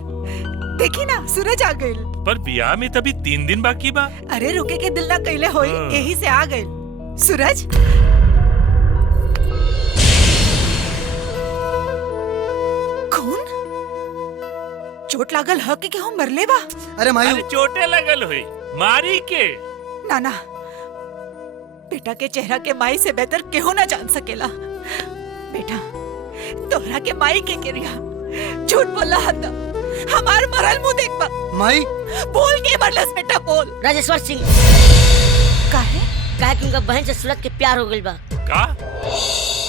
देखी ना, सूरज आ गइल। पर बियाह में तभी 3 दिन बाकी बा। अरे रुके के दिल ना कैले होई, यही से आ गइल। सूरज खून चोट लागल ह कि हम मरले बा? अरे मायू, अरे चोटे लगल हुई, मारी के। नाना बेटा के चेहरा के माई से बेहतर केहू ना जान सकेला। बेटा तोहरा के माई के क्रिया झूठ बोला हद हमार मरल मुंह देख बा। माई बोल के मरलस बेटा बोल। राजेश्वर सिंह काहे कि उनका बहन से सूरज के प्यार हो गइल बा। का?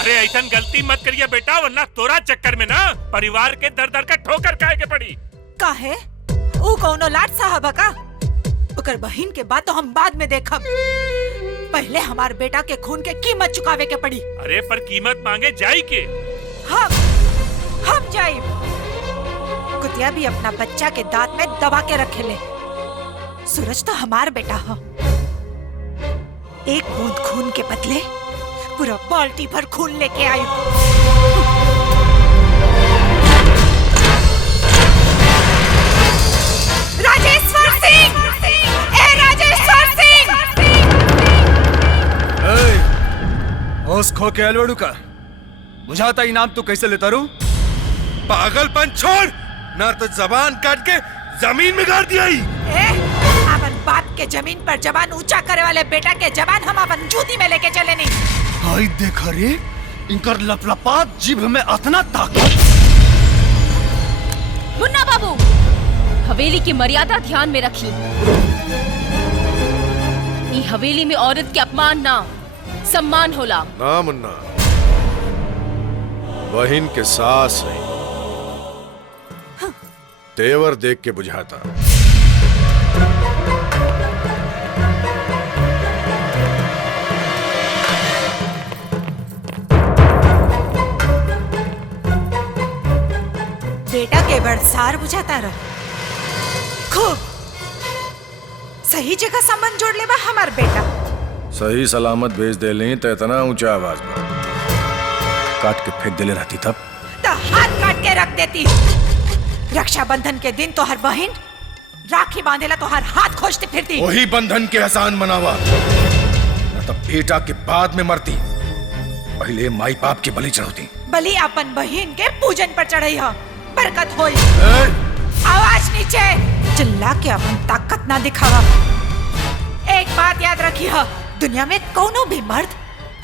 अरे ऐसा गलती मत करिए बेटा, वरना तोरा चक्कर में ना परिवार के दर दर का ठोकर खाए के पड़ी। काहे ऊ कौनो लाट साहब का? ओकर बहन के बात तो हम बाद में देखब। पहले हमार बेटा के खून के कीमत चुकावे के पड़ी। अरे पर कीमत मांगे जाई के? हम जाई। कुतिया भी अपना बच्चा के दांत में दबा के रखे ले। सूरज तो हमार बेटा है। एक बूंद खून के बदले पूरा बाल्टी भर खून लेके आई। राजेश्वर सिंह! ए राजेश्वर सिंह! होश खो के अलवड़ू का बुझाता इनाम तू कैसे लेता रू? पागलपन छोड़, ना तो जबान काट के जमीन में गाड़ दिया ही। अपन बाप के जमीन पर जबान ऊंचा करे वाले बेटा के जबान हम अपन जूती में लेके चले नहीं। हाय देख रे, इनकर लपलपात जीभ में अतना ताकत। मुन्ना बाबू हवेली की मर्यादा ध्यान में रखी। ई हवेली में औरत के अपमान ना सम्मान होला। ना मुन्ना, बहन के सास है, तेवर देख के बुझाता। बेटा के बड़सार बुझाता रह। खूब सही जगह संबंध जोड़ ले बा हमार बेटा। सही सलामत भेज दे लें तो इतना ऊंचा आवाज में काट के फेंक देले रहती तब तो हाथ काट के रख देती। रक्षाबंधन के दिन तो हर बहन राखी बांधेला तो हर हाथ खोजती फिरती। वही बंधन के एहसान मनावा, न तब बेटा के बाद में मरती। पहले माई बाप की बलि चढ़ौती। बलि अपन बहन के पूजन पर चढ़ई है, बरकत होई। आवाज नीचे, चिल्ला के अपन ताकत ना दिखावा। एक बात याद रखी है, दुनिया में कोनो भी मर्द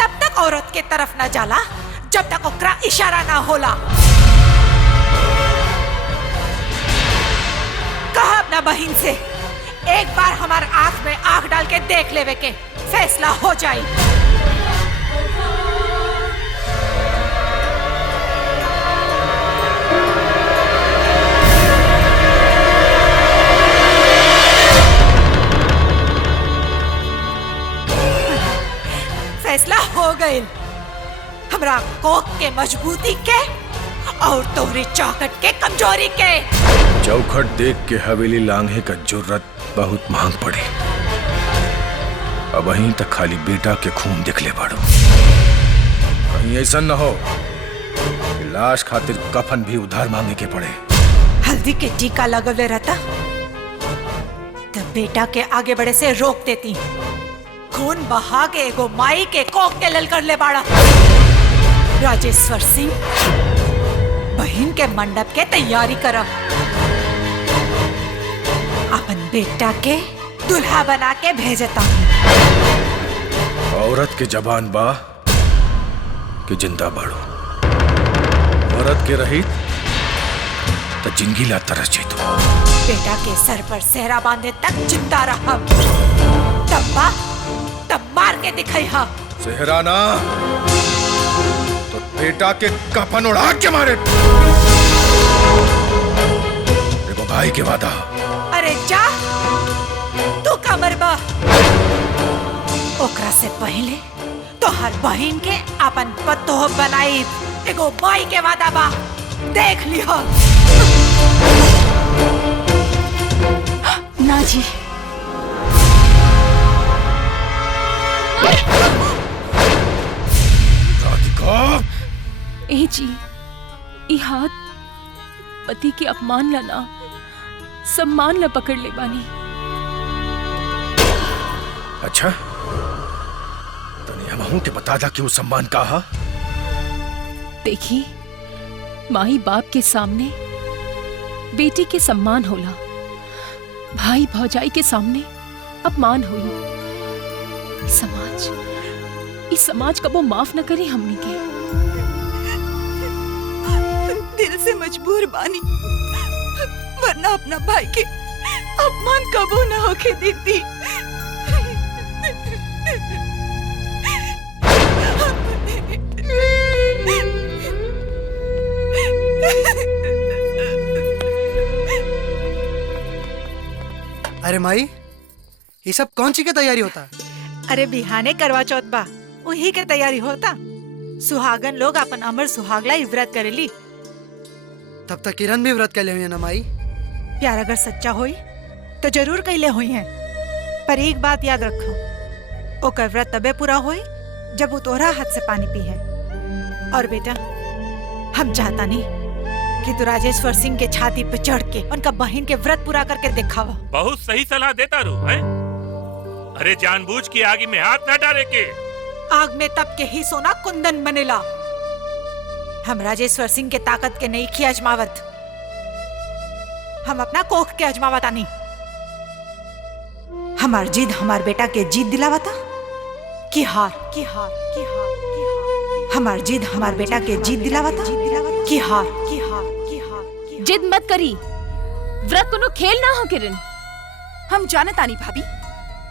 तब तक औरत के तरफ ना जाला जब तक ओकरा इशारा ना होला। कहा अपना बहन से एक बार हमार आंख में आंख डाल के देख लेवे के फैसला हो जाए। फैसला हो गए। हमरा कोक के मजबूती के और तोहरी चौखट के कमजोरी के। चौखट देख के हवेली लांघे का जुर्रत बहुत महंग पड़ी। अब वहीं तक खाली बेटा के खून दिख ले पड़ो। कहीं ऐसा न हो कि लाश खातिर कफन भी उधार मांगे के पड़े। हल्दी के टीका लगले रहता तब बेटा के आगे बढ़े से रोक देती। खून बहा के एगो माई के कोक के लल कर ले बाड़ा। राजेश्वर सिंह बहन के मंडप के तैयारी कर। अपन बेटा के दुल्हा बना के भेजता। औरत के जबान बा कि जिंदा बाड़ो। के रही तो जिंदगी ला तरस जेतो। बेटा के सर पर सेहरा बांधे तक जिंदा रहा, तब मार के दिखाई हा। सेहरा ना तो बेटा के कफन उड़ा के मारे। देखो भाई के वादा। अरे जा, तू का मरबा। ओकरा से पहले तो हर बहन के अपन पतो बनाई। एगो भाई के वादा बा, देख लियो। ना जी, ए जी, ई हाथ पति के अपमान ला ना सम्मान ला पकड़ ले बानी। अच्छा तनिया महू के बता दा कि वो सम्मान का हा? देखी, माई बाप के सामने बेटी के सम्मान होला, भाई भौजाई के सामने अपमान हुई। इस समाज कबो माफ न करी हमनी के। दिल से मजबूर बानी, वरना अपना भाई के अपमान कबो न होके देती। अरे माई, ये सब कौन सी की तैयारी होता? अरे बिहाने करवा चौथ बा, वही के तैयारी होता। सुहागन लोग अपन अमर सुहागला ही व्रत करेली। तब तक किरण भी व्रत कर ले हुई है ना माई? प्यार अगर सच्चा होई तो जरूर कैले हुई है, पर एक बात याद रखो, ओकर व्रत तबे पूरा होई जब वो तोहरा हाथ से पानी पी है। और बेटा, हम चाहता नहीं कि तू राजेश्वर सिंह के छाती पे चढ़ के उनका बहन के व्रत पूरा करके दिखावा। बहुत सही सलाह देता रू है। अरे जानबूझ के आग में हाथ ना डाले के। आग में तब के ही सोना कुंदन बनेला। हम राजेश्वर सिंह के ताकत के नहीं की अजमावत, हम अपना कोख के अजमावता नहीं। हमार जिद हमार बेटा के जीत दिलावता कि हार की हार की हार की हार। हमार जिद हमार बेटा के जीत दिलावता कि हार की हार की हार। जिद मत करी, व्रत कोनो खेल ना हो किरण। हम जाने तानी भाभी,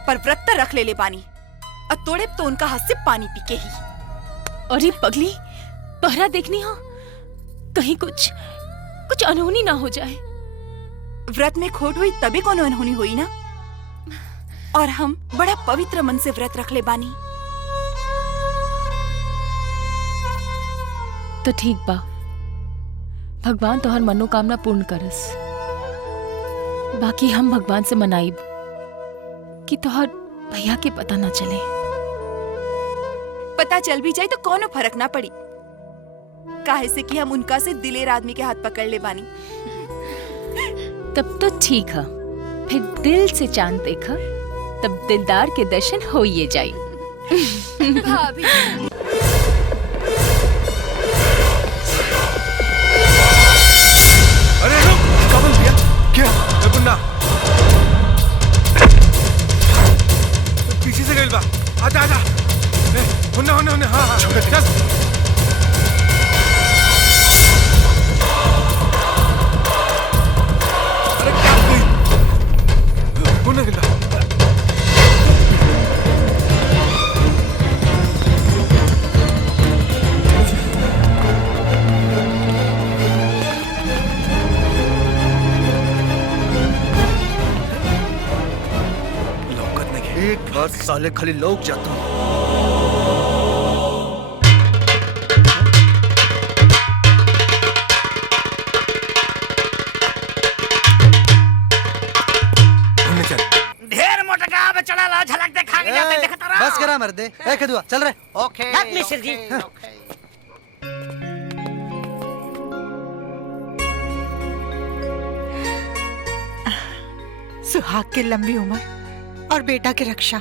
पर व्रत तो रख ले बानी, और तोड़े तो उनका हाथ से पानी पी के ही। अरे पगली, पहरा देखनी हो, कहीं कुछ अनहोनी ना हो जाए। व्रत में खोट हुई तभी कौन अनहोनी हुई ना। और हम बड़ा पवित्र मन से व्रत रख ले बानी। तो ठीक बा, भगवान तोहर मनोकामना पूर्ण करस। बाकी हम भगवान से मनाइब कि तोहर भैया के पता ना चले। पता चल भी जाए तो कोनो फर्क ना पड़ी, काहे से कि हम उनका से दिलेर आदमी के हाथ पकड़ ले बानी। तब तो ठीक है, फिर दिल से चांद देखा, तब दिलदार के दर्शन हो ये जाए। भाभी अरे रुक, कबल दिया क्या? मुन्ना पीछे से गइल बा, आजा आजा। मुन्ना होने होने, हाँ हाँ चल। अरे क्या गई? मुन्ना गिला। एक बार साले खाली लोग जाता हूँ। ढेर मोटका अब चला ला, झलक दे खा के जाते देखता रहो। बस करा मर्दे, ए खदुआ चल रे। ओके मिस्टर जी। सुहाग की लंबी उम्र और बेटा की रक्षा,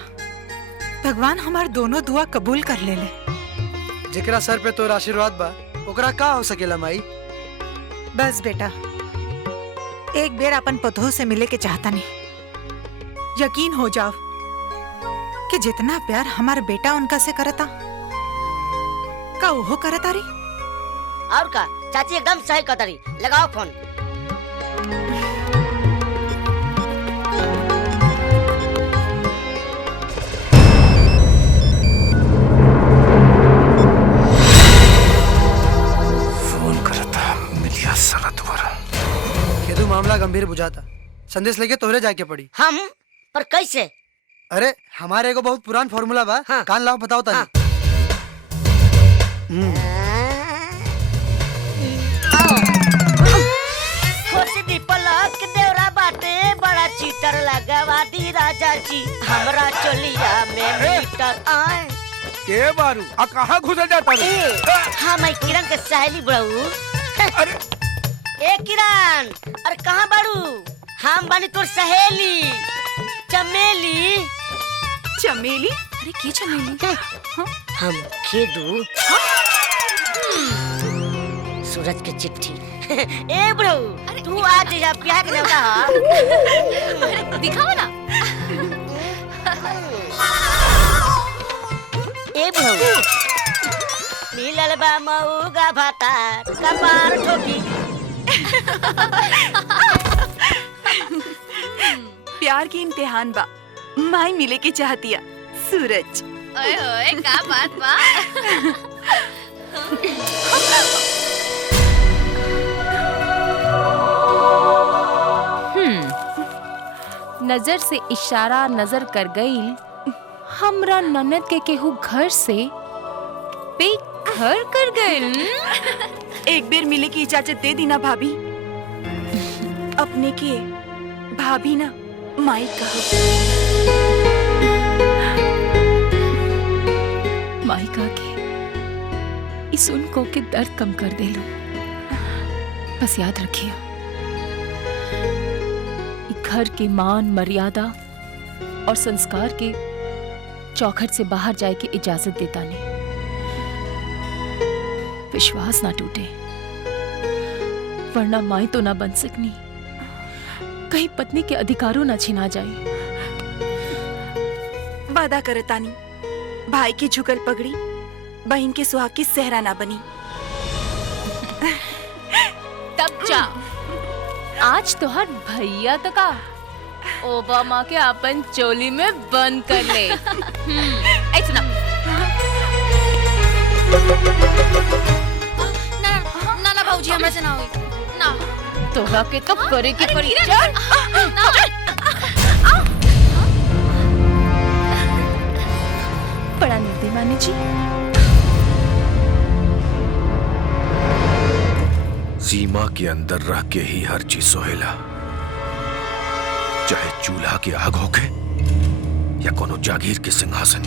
भगवान हमार दोनों दुआ कबूल कर ले। जेकरा सर पे तोर आशीर्वाद बा, ओकरा का हो सकेला माई? बस बेटा, एक बेर अपन पतोह से मिले के चाहता नहीं। यकीन हो जाओ कि जितना प्यार हमारा बेटा उनका से करता, का वो करता रे। और का चाची एकदम सही कतरी। लगाओ फोन। फोन करता मिलिया साला दोबारा। केदू मामला गंभीर बुझाता, संदेश लेके तोहरे जाके पड़ी। हम पर कैसे? अरे हमारे एगो बहुत पुरान फॉर्मूला बा। हाँ। कान लाओ बताओ तानी। खुशी पलक देवरा बाटे बड़ा चीटर लगावा दी राजा जी हमरा चलिया में मीटर आए। के बारू आ कहाँ घुस जाता रू? हाँ मैं किरण के सहेली बड़ू। अरे ए किरण, अरे कहाँ बारू? हम बानी तोर सहेली चमेली। चमेली? अरे की चमेली? हम केदू। सूरज की चिट्ठी। ए ब्रो, तू आज जा प्यार के नौका। अरे दिखाओ ना। ए ब्रो, मिलल बा मऊगा भाता कपार ठोकी। प्यार की इम्तिहान बा, माई मिले के चाहतिया सूरज। ओए ओए का बात बा। नजर से इशारा नजर कर गई हमरा ननद के केहू घर से बेघर कर गई। एक बेर मिले की इजाजत दे दी ना भाभी। अपने के भाभी ना माई कहो। माई का के इस उनको के दर्द कम कर दे लो। बस याद रखिए घर के मान मर्यादा और संस्कार के चौखट से बाहर जाए की इजाजत देता नहीं। विश्वास ना टूटे वरना माई तो ना बन सकनी, कहीं पत्नी के अधिकारों ना छिना जाए। वादा करे तानी भाई की झुकल पगड़ी बहन के सुहाग की सेहरा ना बनी। तब जा आज तो हर भैया तो का ओबामा के अपन चोली में बंद कर ले। ऐसे ना ना ना भाऊजी हमरा से ना होई ना। तोरा के तो करे की पड़ी। बड़ा निर्दयी जी। सीमा के अंदर रह के ही हर चीज सोहेला, चाहे चूल्हा की आग होके या कोनो जागीर के सिंहासन।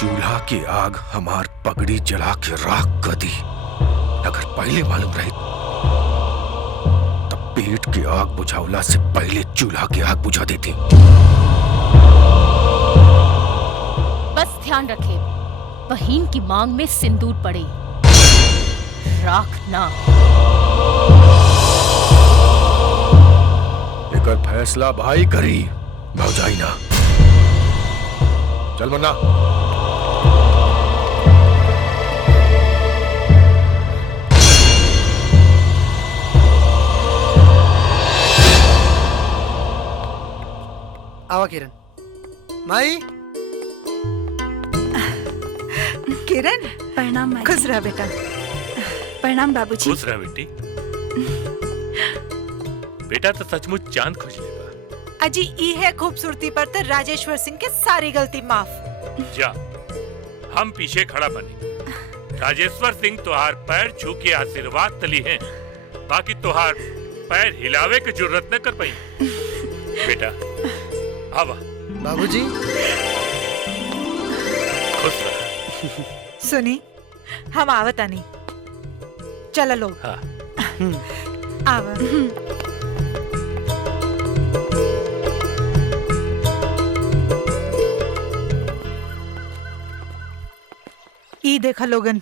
चूल्हा की आग हमार पगड़ी जला के राख कर दी। अगर पहले मालूम रही तब पेट की आग बुझावला से पहले चूल्हा की आग बुझा देती। बस ध्यान रखे बहन की मांग में सिंदूर पड़े, राख ना। एकर फैसला भाई करी, भौजाई ना। चल मन्ना। आवा किरण। माई किरण प्रणाम माई। खुश रह बेटा। प्रणाम बाबूजी। खुश रह बेटी। बेटा तो सचमुच चांद खोज लेगा। अजी ई है खूबसूरती पर तो राजेश्वर सिंह के सारी गलती माफ। जा हम पीछे खड़ा बने। राजेश्वर सिंह तुहार पैर छू के आशीर्वाद तली हैं, बाकी तुहार पैर हिलावे की जरूरत न कर पाई। बेटा आवा। बाबूजी खुश रह। सुनी हम आवतानी। चल लो। हाँ। आवा। ई देखा लोगन,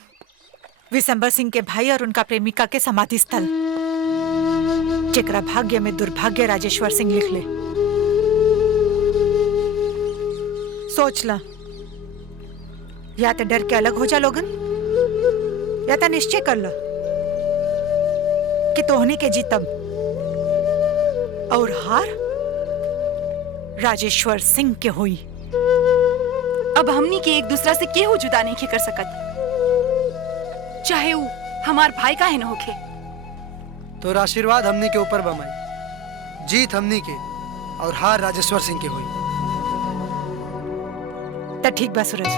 विशंबर सिंह के भाई और उनका प्रेमिका के समाधि स्थल, जेकरा भाग्य में दुर्भाग्य राजेश्वर सिंह लिख ले। सोच ला या तो डर के अलग हो जा लोगन, या तो निश्चय कर लो कि तोहनी के जीतब और हार राजेश्वर सिंह के हुई। अब हमनी के एक दूसरा से केहू जुदा नहीं कर सकत, चाहे वो हमार भाई का है न होखे। तो आशीर्वाद हमनी के ऊपर बमाई, जीत हमनी के और हार राजेश्वर सिंह के हुई। तो ठीक बा सूरज,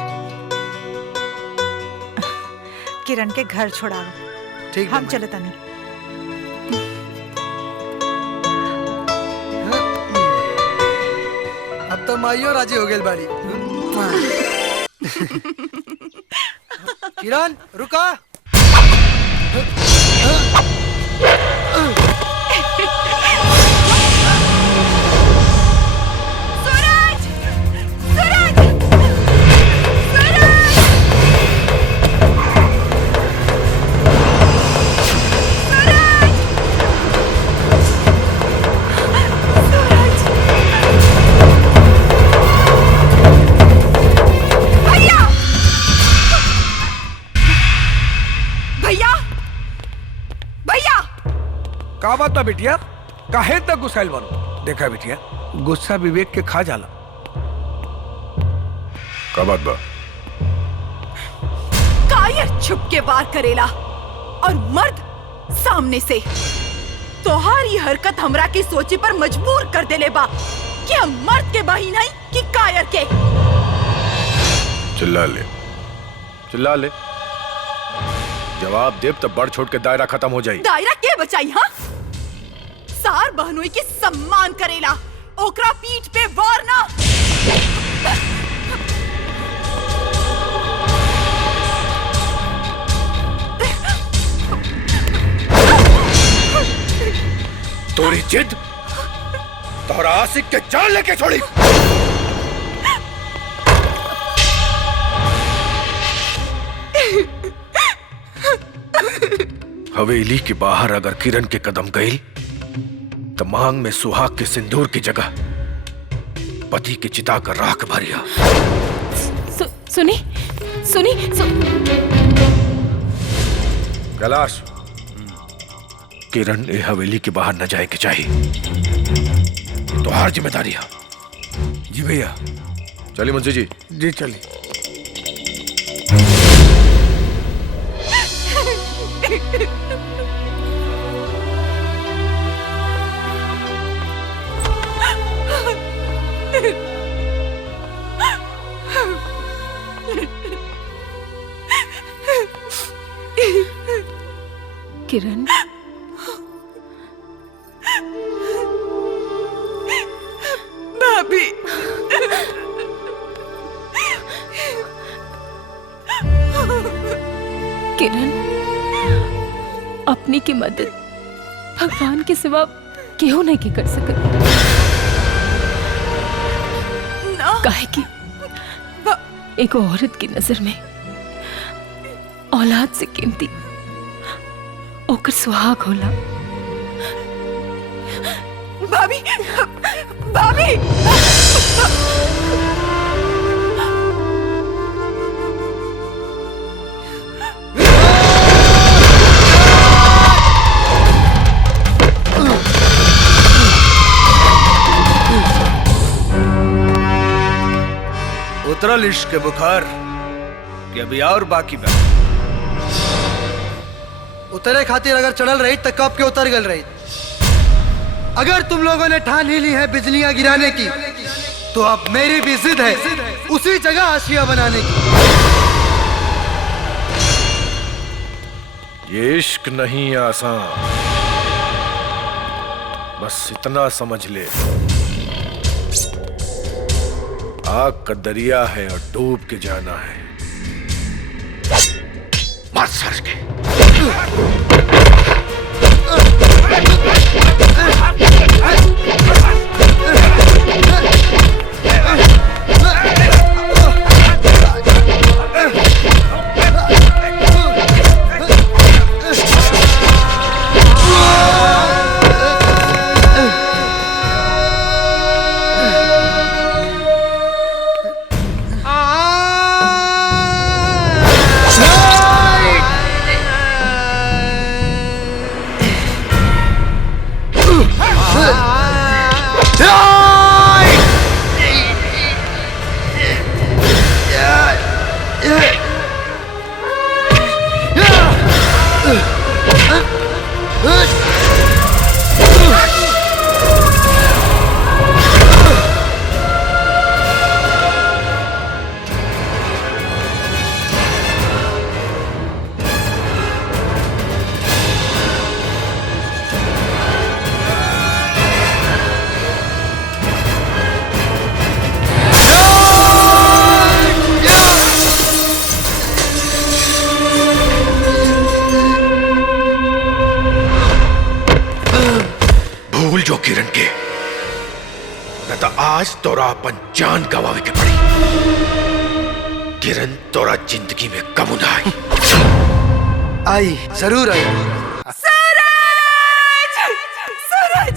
किरण के घर छोड़ाओ। ठीक, हम चले तनी। अब तो माइयो राजी हो गई बाड़ी। किरण रुका। का बात बा बिटिया, काहे तक गुस्साइल बनो? देखा बिटिया, गुस्सा विवेक के खा जाला। का बात बा? कायर छुप के वार करेला और मर्द सामने से। तोहारी हरकत हमरा की सोचे पर मजबूर कर देले बा कि हम मर्द के बहिन है कि कायर के। चिल्ला ले, चिल्ला ले, जवाब देव तो बढ़ छोड़ के दायरा खत्म हो जाई। दायरा के बचाई? हाँ, सार बहनोई के सम्मान करेला, ओकरा पीठ पे वार ना। तोरी जिद तोरा आशिक के जान लेके छोड़ी। हवेली के बाहर अगर किरण के कदम गई तो मांग में सुहाग के सिंदूर की जगह पति की चिता का राख भरिया। सुनी सुनी कैलाश, किरण ए हवेली के बाहर न जाए के चाहिए, तो हर जिम्मेदारी है। जी भैया। चलिए मुंशी जी। जी चलिए। किरण, भाभी, किरण, अपनी की मदद भगवान के सिवा केहू नहीं के कर सकत। काहे कि एक औरत की नजर में औलाद से कीमती ओकर सुहाग होला। भाभी, भाभी, उतरल इश्क के बुखार कि अभी और बाकी बा। उतरे खातिर अगर चढ़ल रही तो कब के उतर गल रही। अगर तुम लोगों ने ठान ही ली है बिजलियां गिराने की, तो अब मेरी भी जिद है उसी जगह आशिया बनाने की। ये इश्क नहीं आसान, बस इतना समझ ले, आग का दरिया है और डूब के जाना है। मार सर के। भूल जो किरण के न तो आज तोरा अपन जान गवावे के पड़ी। किरण तोरा जिंदगी में कम ना आई जरूर आई। सूरज! सूरज!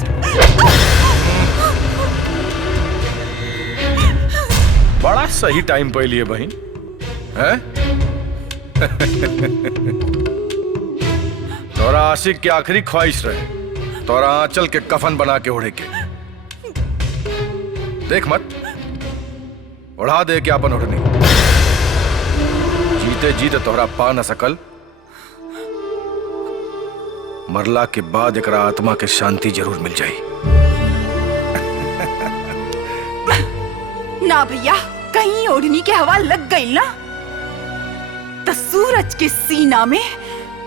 बड़ा सही टाइम पे लिए बहन है। तोरा आशिक की आखिरी ख्वाहिश रहे तोरा आंचल के कफन बना के ओढ़े के। देख मत उड़ा दे के अपन ओढ़नी। जीते जीते तोहरा पा न सकल, मरला के बाद एकरा आत्मा के शांति जरूर मिल जाई। ना भैया, कहीं ओढ़नी के हवा लग गई ना तो सूरज के सीना में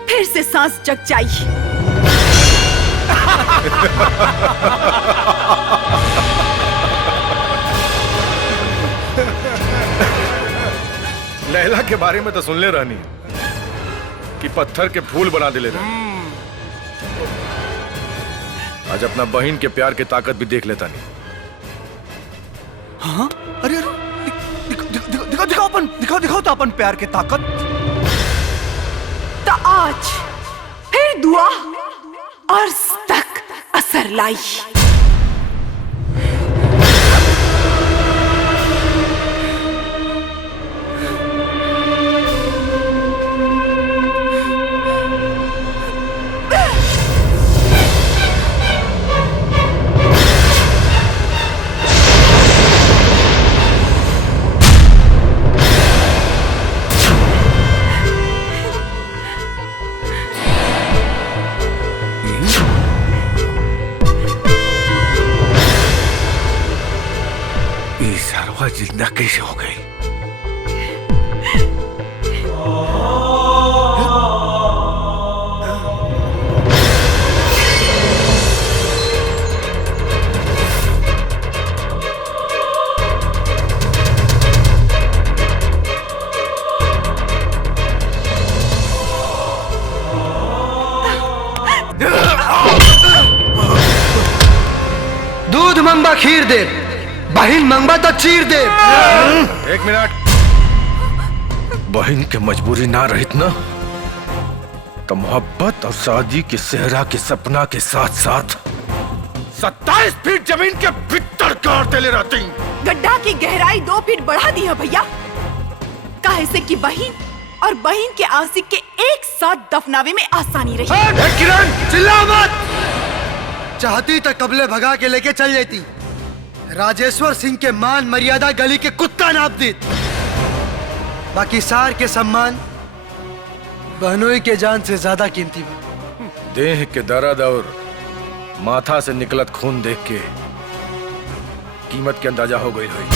फिर से सांस जग जाई। लैला के बारे में तो सुन ले रहनी कि पत्थर के फूल बना दिले रहे। आज अपना बहन के प्यार की ताकत भी देख लेता नहीं। हाँ? अरे दिखाओ तो अपन प्यार की ताकत। तो आज फिर दुआ और तक असर लाई। जिंदा कैसे हो गई? दूध मंगबा खीर दे, बहिन मंगबा तो चीर दे। एक मिनट, बहन के मजबूरी ना रहित ना तो मोहब्बत और शादी के सेहरा के सपना के साथ साथ 27 फीट जमीन के भीतर काट ले रहती। गड्ढा की गहराई 2 फीट बढ़ा दी है भैया, काहे से कि बहन और बहन के आशिक के एक साथ दफनावे में आसानी रही। किरण चिल्ला मत। चाहती तो कबले भगा के लेके चल जाती। राजेश्वर सिंह के मान मर्यादा गली के कुत्ता नाप दी। बाकी सार के सम्मान बहनोई के जान से ज्यादा कीमती बा। देह के दर्द और माथा से निकलत खून देख के कीमत के अंदाजा हो गई हुई।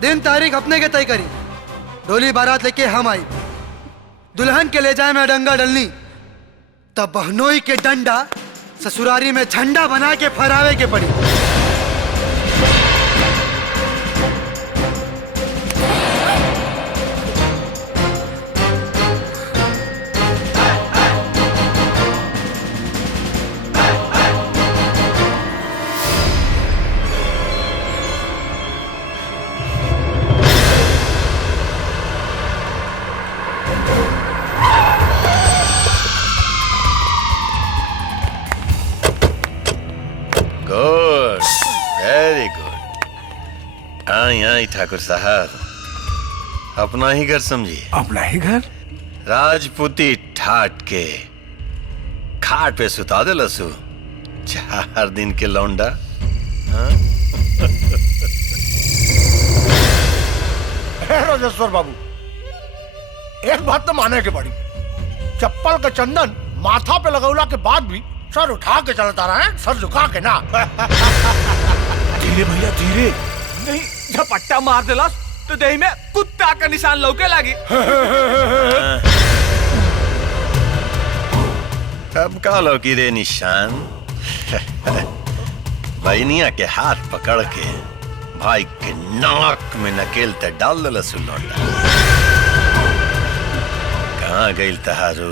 दिन तारीख अपने के तय करी। डोली बारात लेके हम आई, दुल्हन के ले जाए में डंगा डलनी, तब बहनोई के डंडा ससुरारी में झंडा बना के फहरावे के पड़ी। Good, very good. आई आई ठाकुर साहब, अपना ही घर समझिए। अपना ही घर? राजपूती ठाट के खाट पे सुता दे लसु 4 दिन के लौंडा। हाँ? राजेश्वर बाबू, एक बात तो माने के पड़ी, चप्पल का चंदन माथा पे लगौला के बाद भी सर उठा के चलता रहा है, सर झुका के ना। धीरे भैया धीरे, नहीं झपट्टा मार देला तो देही में कुत्ता का निशान लौके लागी। कब का लौकी रे निशान? बहनिया के हाथ पकड़ के भाई के नाक में नकेल ते डाल दल सुलौटा। कहाँ गई तहारू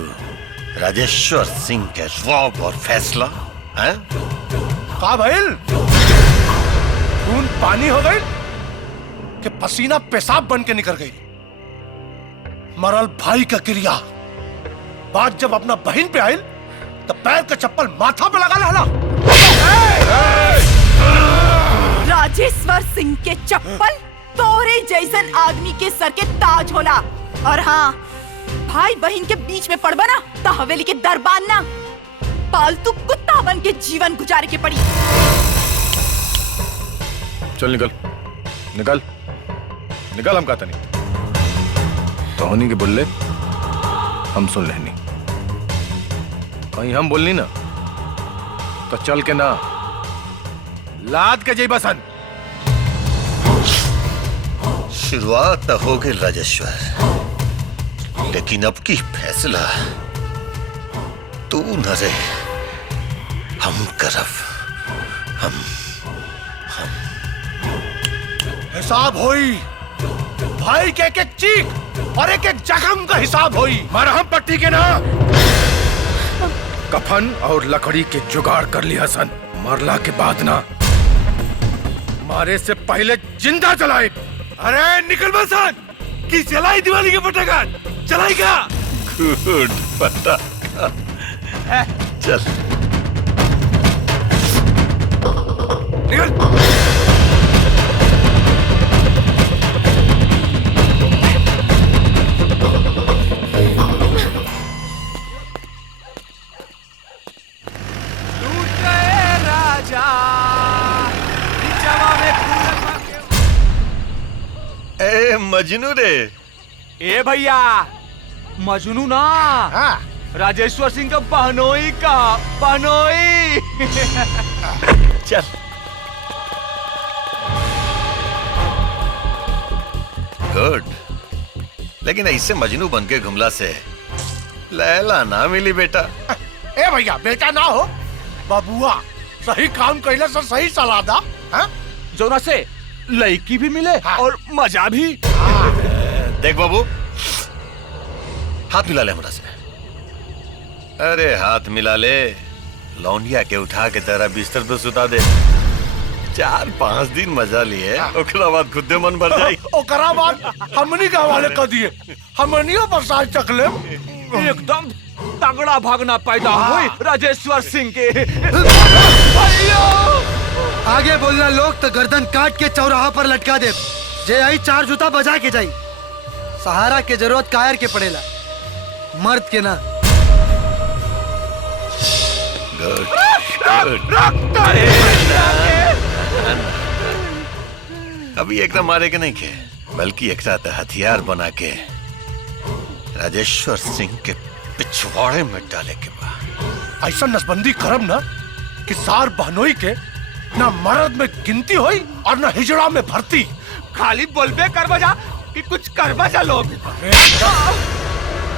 राजेश्वर सिंह के रौब और फैसला है? का भइल? खून पानी हो गई कि पसीना पेशाब बन के निकल गई? मरल भाई का क्रिया बात जब अपना बहन पे आई तो पैर का चप्पल माथा पे लगा लहला। राजेश्वर सिंह के चप्पल तोरे जैसन आदमी के सर के ताज होला। और हाँ, भाई बहन के बीच में पड़बा ना तो हवेली के दरबार ना पालतू कुत्ता बन के जीवन गुजारे के पड़ी। चल निकल निकल निकल, हम कहता नहीं तो होनी के बोले हम सुन लेनी। कहीं हम बोलनी ना तो चल के ना लाद के जई बसन। शुरुआत तो हो गई राजेश्वर, लेकिन अब की फैसला तू न रे हम करब। हम हिसाब होई, भाई के एक एक चीख और एक एक जख्म का हिसाब होई। मरहम पट्टी के ना कफन और लकड़ी के जुगाड़ कर लिया सन। मरला के बाद ना, मारे से पहले जिंदा जलाए। अरे निकल बसन कि जलाई दिवाली के पटाखा चलाई क्या? गुड पटाखा, चल निकल। ए मजनू रे। ए भैया मजनू ना, राजेश्वर सिंह का बहनोई का बहनोई। चल गुड, लेकिन ऐसे मजनू बन के घुमला से लैला ना मिली बेटा। ए भैया बेटा ना हो, बबुआ सही काम कैला से सही सलाह दा। जोना से लड़की भी मिले और मजा भी। देख बाबू, हाथ मिला ले हमरा से। अरे हाथ मिला ले, लौंडिया के उठा के तेरा बिस्तर पे सुता दे। 4-5 दिन मजा लिए, ओकरा बाद खुदे मन भर जाई। ओकरा बाद हमनी के हवाले कर दिए, हमनियो पर साज चक ले। एकदम तगड़ा भागना पैदा हुई राजेश्वर सिंह के। आगे बोलना लोग तो गर्दन काट के चौराहा पर लटका दे। जे आई 4 जूता बजा के जाई। सहारा के जरूरत कायर के पड़ेला, मर्द के ना। अभी एकदम मारे के नहीं के, बल्कि एक साथ हथियार बना के राजेश्वर सिंह के पिछवाड़े में डाले के बाद ऐसा नसबंदी करब ना कि सार बहनोई के ना मर्द में गिनती होई और ना हिजड़ा में भर्ती। खाली बोलबे कर बजा कि कुछ कर बजा लोग।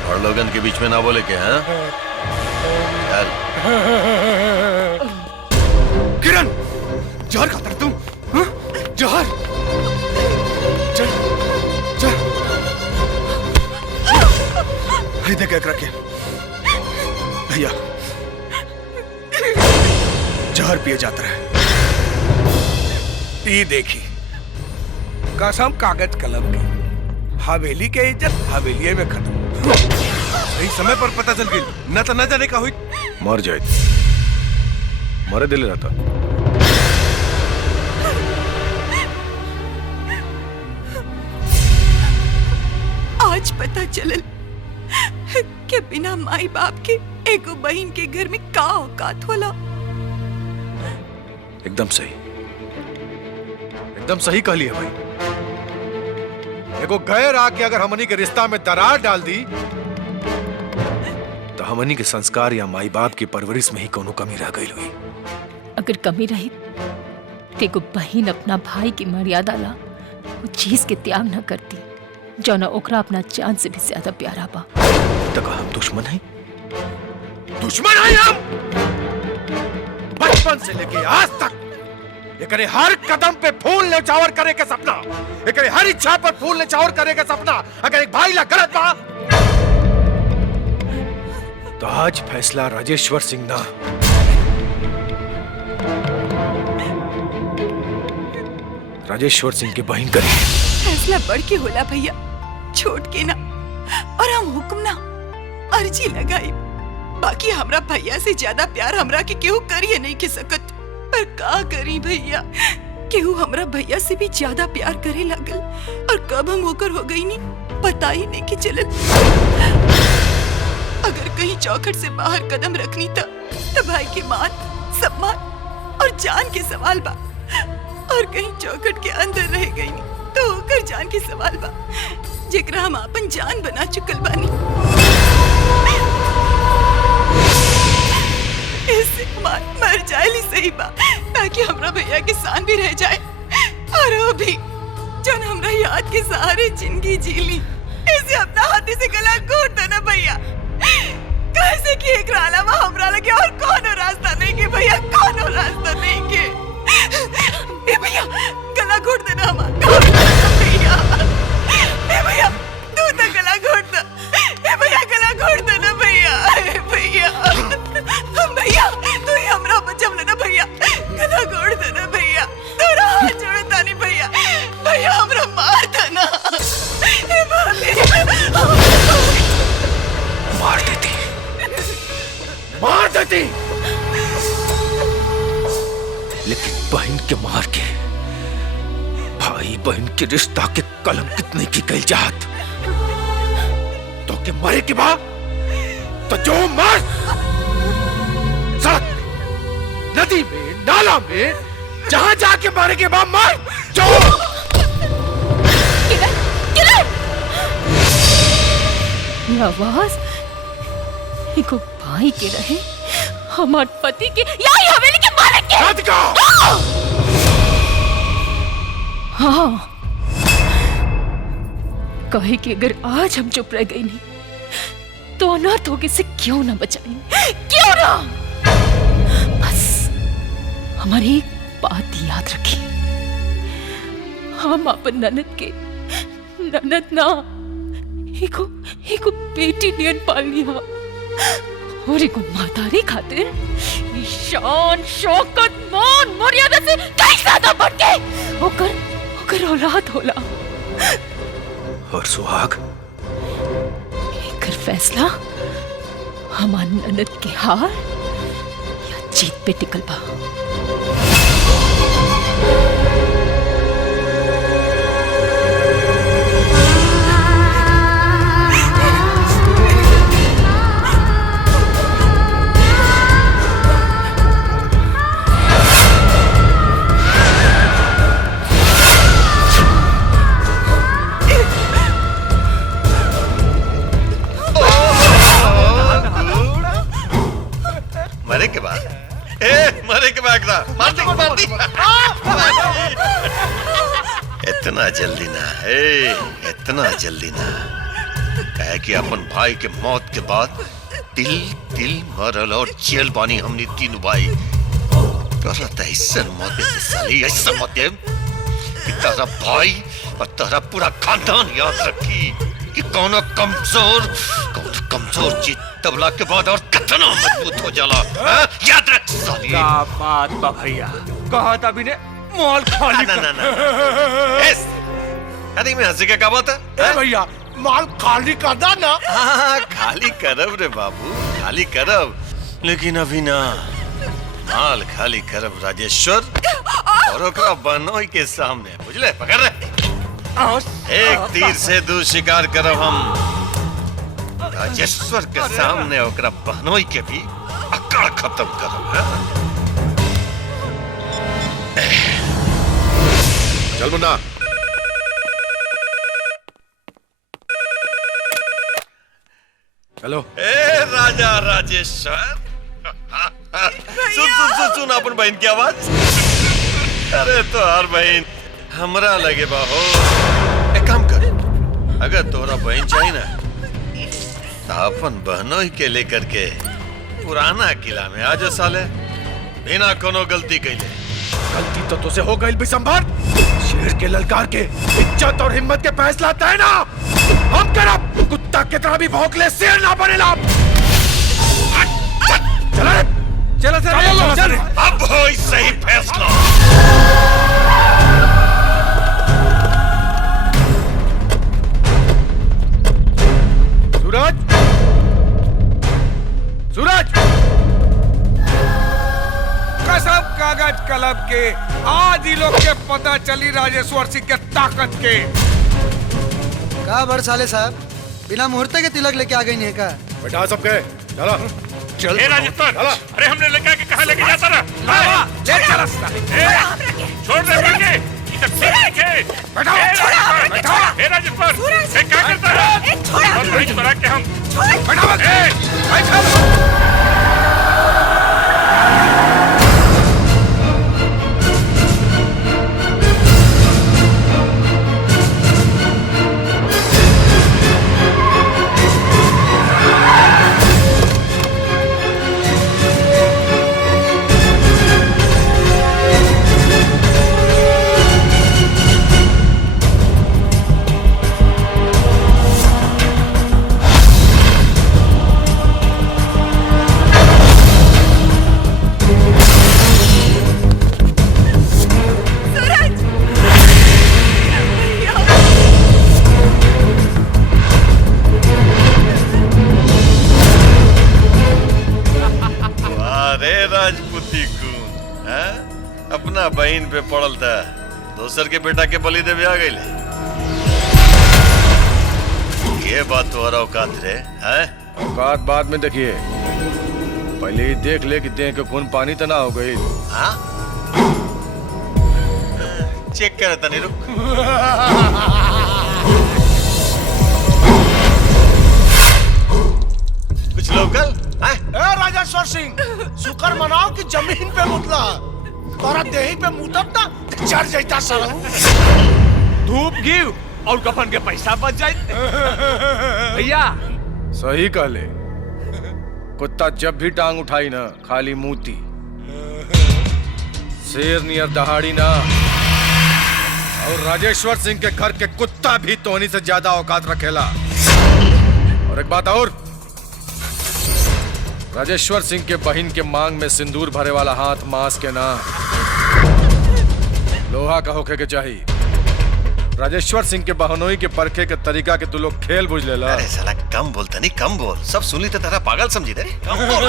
और लोगन के बीच में ना बोले के हैं? चल किरण, जहर खाता तुम? जहर चल चल देख एक रखे भैया, जहर पिए जाता है। ये देखी कसम कागज कलम की, हवेली के इज्जत हवेली में खत्म। सही समय पर पता चल गई, न तो न जाने का हुई। मर जाए, मरे दिल रहता। आज पता चलल कि बिना माई बाप के एगो बहन के घर में का औकात होला। एकदम सही, एकदम सही कह लिया भाई। एगो गैर आके अगर हमनी के रिश्ता में दरार डाल दी तो हमनी के संस्कार या माई बाप की परवरिश में ही कोनो कमी रह गई हुई। अगर कमी रही तेको बहन अपना भाई की मर्यादा ला वो चीज के त्याग न करती जो ना ओकरा अपना जान से भी ज्यादा प्यारा बा। तक हम दुश्मन हैं? दुश्मन हैं हम? बचपन से लेके आज तक एकरे हर कदम पे फूल न्यौछावर करे के सपना, एकरे हर इच्छा पर फूल न्यौछावर करे के सपना अगर एक भाई ला गलत बा तो आज फैसला राजेश्वर सिंह ना राजेश्वर सिंह की बहन करी। फैसला बढ़ के होला भैया, छोट के ना। और हम हुक्म ना अर्जी लगाई। बाकी हमरा भैया से ज्यादा प्यार हमरा के केहू करिए नहीं के सकत। पर का करी भैया, केहू हमरा भैया से भी ज्यादा प्यार करे लगल और कब हम होकर हो गई नहीं पता ही नहीं कि चलल। अगर कहीं चौखट से बाहर कदम रखनी था तो भाई के मान, सम्मान और जान के सवाल बा, और कहीं चौखट के अंदर रह गई नहीं तो होकर जान के सवाल बा, जेकरा हम अपन जान बना चुकल बानी। इससे हमार मर जाए सही बा, ताकि हमरा भैया के शान भी रह जाए और वो भी जन हमरा याद के सहारे जिंदगी जी ली। इसे अपना हाथी से गला घोट देना भैया, कैसे कि एक अलावा हमरा लगे और कौन रास्ता नहीं के भैया, कौन रास्ता नहीं के। ए भैया गला घोट देना हमारा भैया। ए भैया तू तो गला घोट दे। ए भैया गला घोट देना भैया। ए भैया भैया तू ही हमरा बचाव लेना भैया, गला घोट देना भैया, तोरा हाथ जोड़ता नहीं भैया, भैया हमरा मार देना। ए मार देती, मार देती, लेकिन बहन के मार के भाई बहन के रिश्ता के कलम कितने की गई चाहत तो के मरे के बाद तो जो मर सड़क, नदी में, नाला में, जहां जाके मारे के बाद मर जो। ये आवाज एको भाई के रहे, हमार पति के या ही हवेली के मालिक के। राधिका! हाँ कहे कि अगर आज हम चुप रह गई नहीं तो अनर्थ होगे से क्यों ना बचाएंगे, क्यों ना। बस हमारी एक बात याद रखी, हम अपन ननद के ननद ना एको बेटी नियन पाल लिया और एको मातारी खातिर शान शौकत मान मर्यादा से कई ज्यादा बढ़ के ओकर औलाद होला। और सुहाग एकर फैसला हमार ननद के हार या जीत पे टिकल बा। मरे के बाद मरे के बाद मार दी। इतना जल्दी ना है, इतना जल्दी ना, कहे कि अपन भाई के मौत के बाद तिल तिल मरल और जेल बानी हमने तीन भाई। ऐसा मौत साली, ऐसा मौत कि तेरा भाई और तेरा पूरा खानदान याद रखी कि कौन कमजोर चीज तबला के बाद और कितना मजबूत हो जाला। याद रख साली। क्या बात बा भैया, कहा था ने मॉल खाली ना ना ना अरे में हंसी क्या बात है भैया, माल खाली कर दा ना। हाँ खाली करब रे बाबू, खाली करब, लेकिन अभी ना। माल खाली करब राजेश्वर और ओकरा बनोई के सामने, बुझले, पकड़ रहे। एक तीर से दो शिकार करब हम। राजेश्वर के सामने ओकरा बहनोई के भी अकड़ खत्म करब। चल मुन्ना, चलो। ए राजा राजेश्वर, सुन सुन सुन सुन अपन बहन की आवाज। अरे तो हर बहन हमरा लगे बाहो। एक काम कर, अगर तोरा बहन चाहिए ना तो अपन बहनों ही के लेकर के पुराना किला में आज साले बिना कोनो गलती कैले। गलती तो तुझसे हो गई बिशंबर। शेर के ललकार के इज्जत और हिम्मत के फैसला तय ना हम करब। कुत्ता कितना भी भौंक ले शेर ना बनेला। चल चलो चल। अब हो सही फैसला। सूरज, सूरज, कसम कागज कलम के आज ही लोग के पता चली राजेश्वर सिंह के ताकत के। का बड़ साले साहब, बिना मुहूर्त के तिलक लेके आ गई नहीं का? बैठा सबके, चलो। चल राजेश्वर, अरे हमने लेकर के कहाँ लेके जाता रहा? ले चल। छोड़ दे मुझे, ये सब ठीक है। बैठाओ, बैठाओ। ए राजेश्वर, ये क्या करता है? और बड़ी तरह के हम बैठाओ, अपना बहन पे पड़ल था, दोसर के बेटा के बलि देवे आ गई। ये बात तो औकात रे है? औकात बाद में देखिए, पहले ही देख ले कि देह के खून पानी तो ना हो गई। हाँ? चेक कर तनी रुक। कुछ लोकल? राजेश्वर सिंह, शुक्र मनाओ कि जमीन पे मुतला, तोरा देही पे मुतब ना चढ़ जाता साला। धूप गिव और कफन के पैसा बच जाए। भैया सही कहले, कुत्ता जब भी टांग उठाई ना खाली मूती, शेर नियर दहाड़ी ना। और राजेश्वर सिंह के घर के कुत्ता भी तोहनी से ज्यादा औकात रखेला। और एक बात और, राजेश्वर सिंह के बहन के मांग में सिंदूर भरे वाला हाथ मांस के ना लोहा का होके के चाहिए। राजेश्वर सिंह के बहनोई के परखे के तरीका के तू लोग खेल बुझ लेला। अरे साला कम बोलता नहीं, कम बोल, सब सुनी तो तेरा पागल समझी दे। कम बोल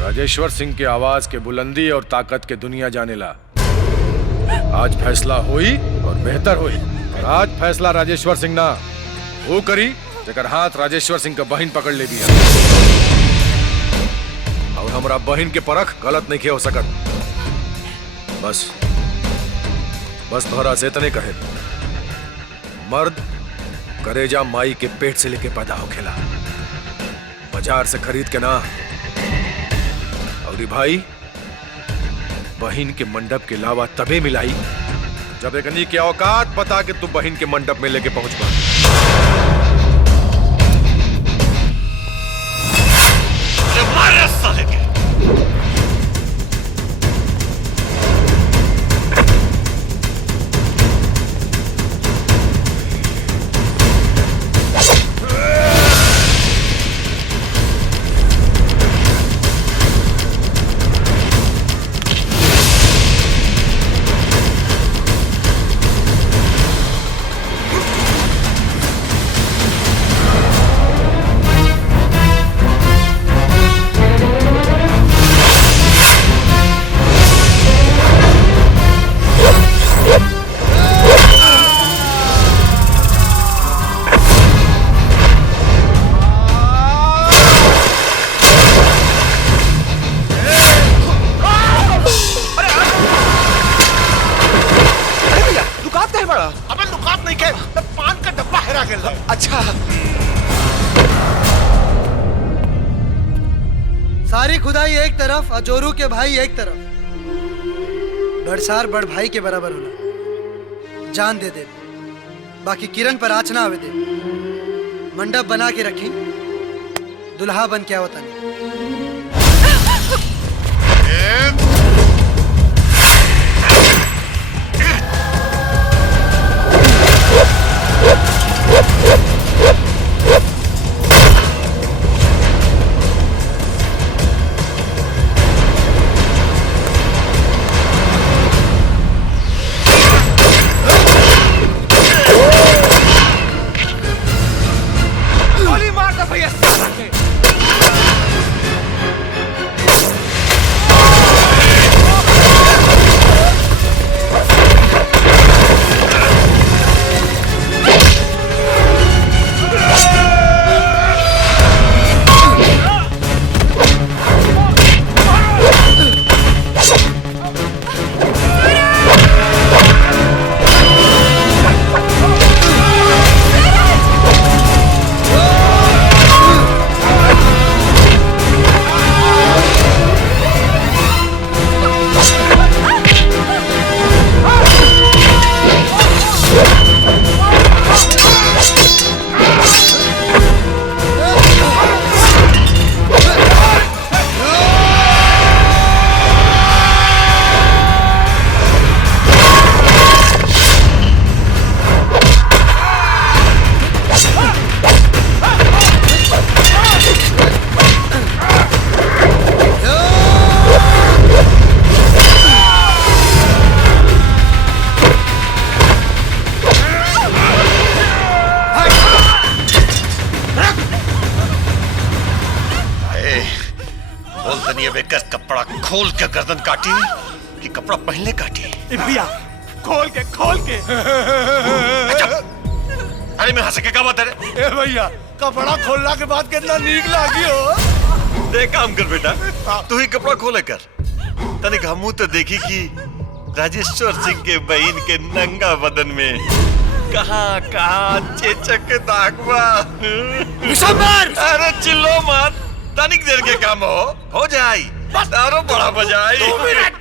राजेश्वर सिंह के आवाज के बुलंदी और ताकत के दुनिया जानेला। आज फैसला हुई और बेहतर हुई। और आज फैसला राजेश्वर सिंह ना वो करी जेकर हाथ राजेश्वर सिंह का बहन पकड़ ले दिया। और हमारा बहन के परख गलत नहीं किया हो सकत। बस तोहरा से इतने कहे, मर्द करेजा माई के पेट से लेके पैदा होखेला, बाजार से खरीद के ना। और भाई बहन के मंडप के अलावा तबे मिलाई जब एकनी के औकात बता के तू बहन के मंडप में लेके पहुंच पा। मारे साले के। अबे लुकात नहीं के, पान का डब्बा हेरा गेल। अच्छा सारी खुदाई एक तरफ और जोरू के भाई एक तरफ। बड़सार बड़ भाई के बराबर होला। जान दे दे, बाकी किरण पर आँच ना आवे दे। मंडप बना के रखी, दुल्हा बन के आवता नहीं। गोली मार दो भैया साला के। कपड़ा खोल के गर्दन काटी कि कपड़ा पहले काटी? भैया खोल के अरे मैं हंस के क्या बात है? ए भैया कपड़ा खोलना के बाद कितना नीक लागी हो। देख काम कर बेटा, तू ही कपड़ा खोले कर। तनिक हमू तो देखी कि राजेश्वर सिंह के बहन के नंगा बदन में कहाँ कहाँ चेचक के दाग बा। अरे चिल्लो मत, तनिक देर के काम हो जाए। तारो बड़ा मजा आई। 2 मिनट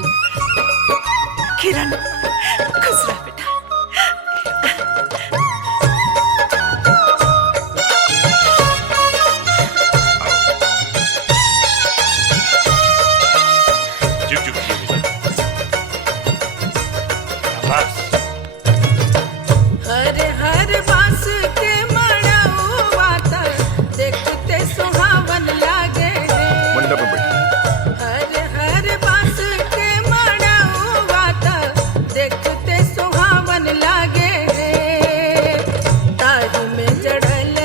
माई। किरण खुश रह बेटा। जुग जुग जिए बेटा। बस हर हर बांस के मड़उआ त देखते सुहावन लागे मंडप में बैठ। हर हर बांस के मड़उआ त देखते सुहावन लागे ताज में जड़ल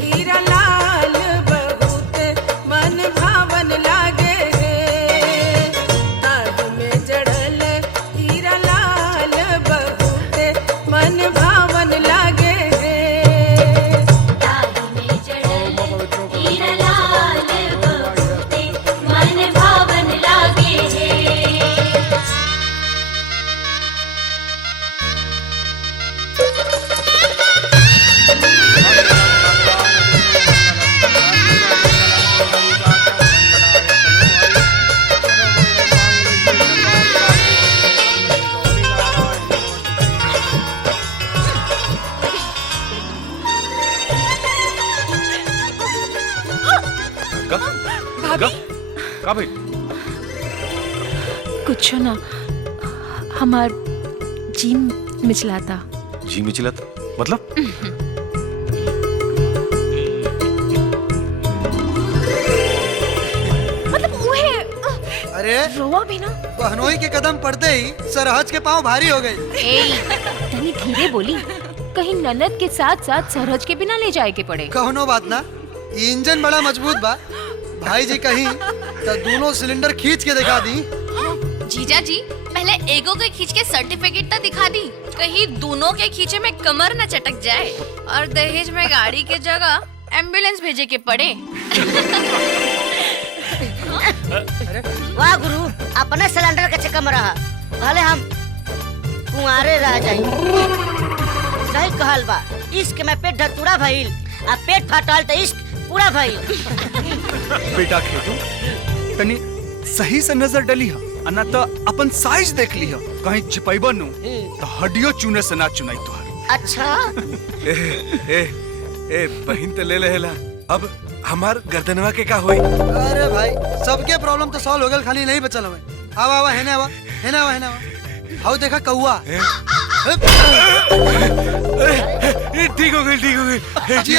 हीरा लाल बहुत मन भावन लागे ताज में जड़ल हीरा लाल बहुत मन भावन लागे ताज में जड़ल हीरा लाल बहुत मन भावन लागे का भाई? कुछ ना, हमार जी मिचलाता। जी मिचलत मतलब? मतलब उहे अरे रोवा भी ना। बहनोई के कदम पड़ते ही सरहज के पाँव भारी हो गई। तनी धीरे बोली, कहीं ननद के साथ साथ सरहज के बिना ले जाए के पड़े। कहोनो बात ना, ये इंजन बड़ा मजबूत बा। भाई जी कहीं तो दोनों सिलेंडर खींच के दिखा दी। जीजा जी पहले एगो के खींच के सर्टिफिकेट तो दिखा दी, कहीं दोनों के खींचे में कमर न चटक जाए और दहेज में गाड़ी के जगह एम्बुलेंस भेजे के पड़े। वाह गुरु, अपने सिलेंडर के चक्कर में रहा, भले हम कुंवारे रह जाई। सही कहल बा, इश्क में पेट धतूरा भइल आ पेट फाटल तो इश्क पूरा भइल। बेटा खेतू तनी सही से नजर डली है, अन्ना तो अपन साइज देख ली है। कहीं चिपैबा नु तो हड्डियों चुने से ना चुनाई तोहर। अच्छा ए बहिन तो ले लेला, अब हमार गर्दनवा के का होई? अरे भाई सबके प्रॉब्लम तो सॉल्व हो गल, खाली नहीं बचल हमें। आवा आवा हेने आवा हेने आवा हेने आवा। हाउ देखा कौआ। ठीक हो गई, ठीक हो गई। जी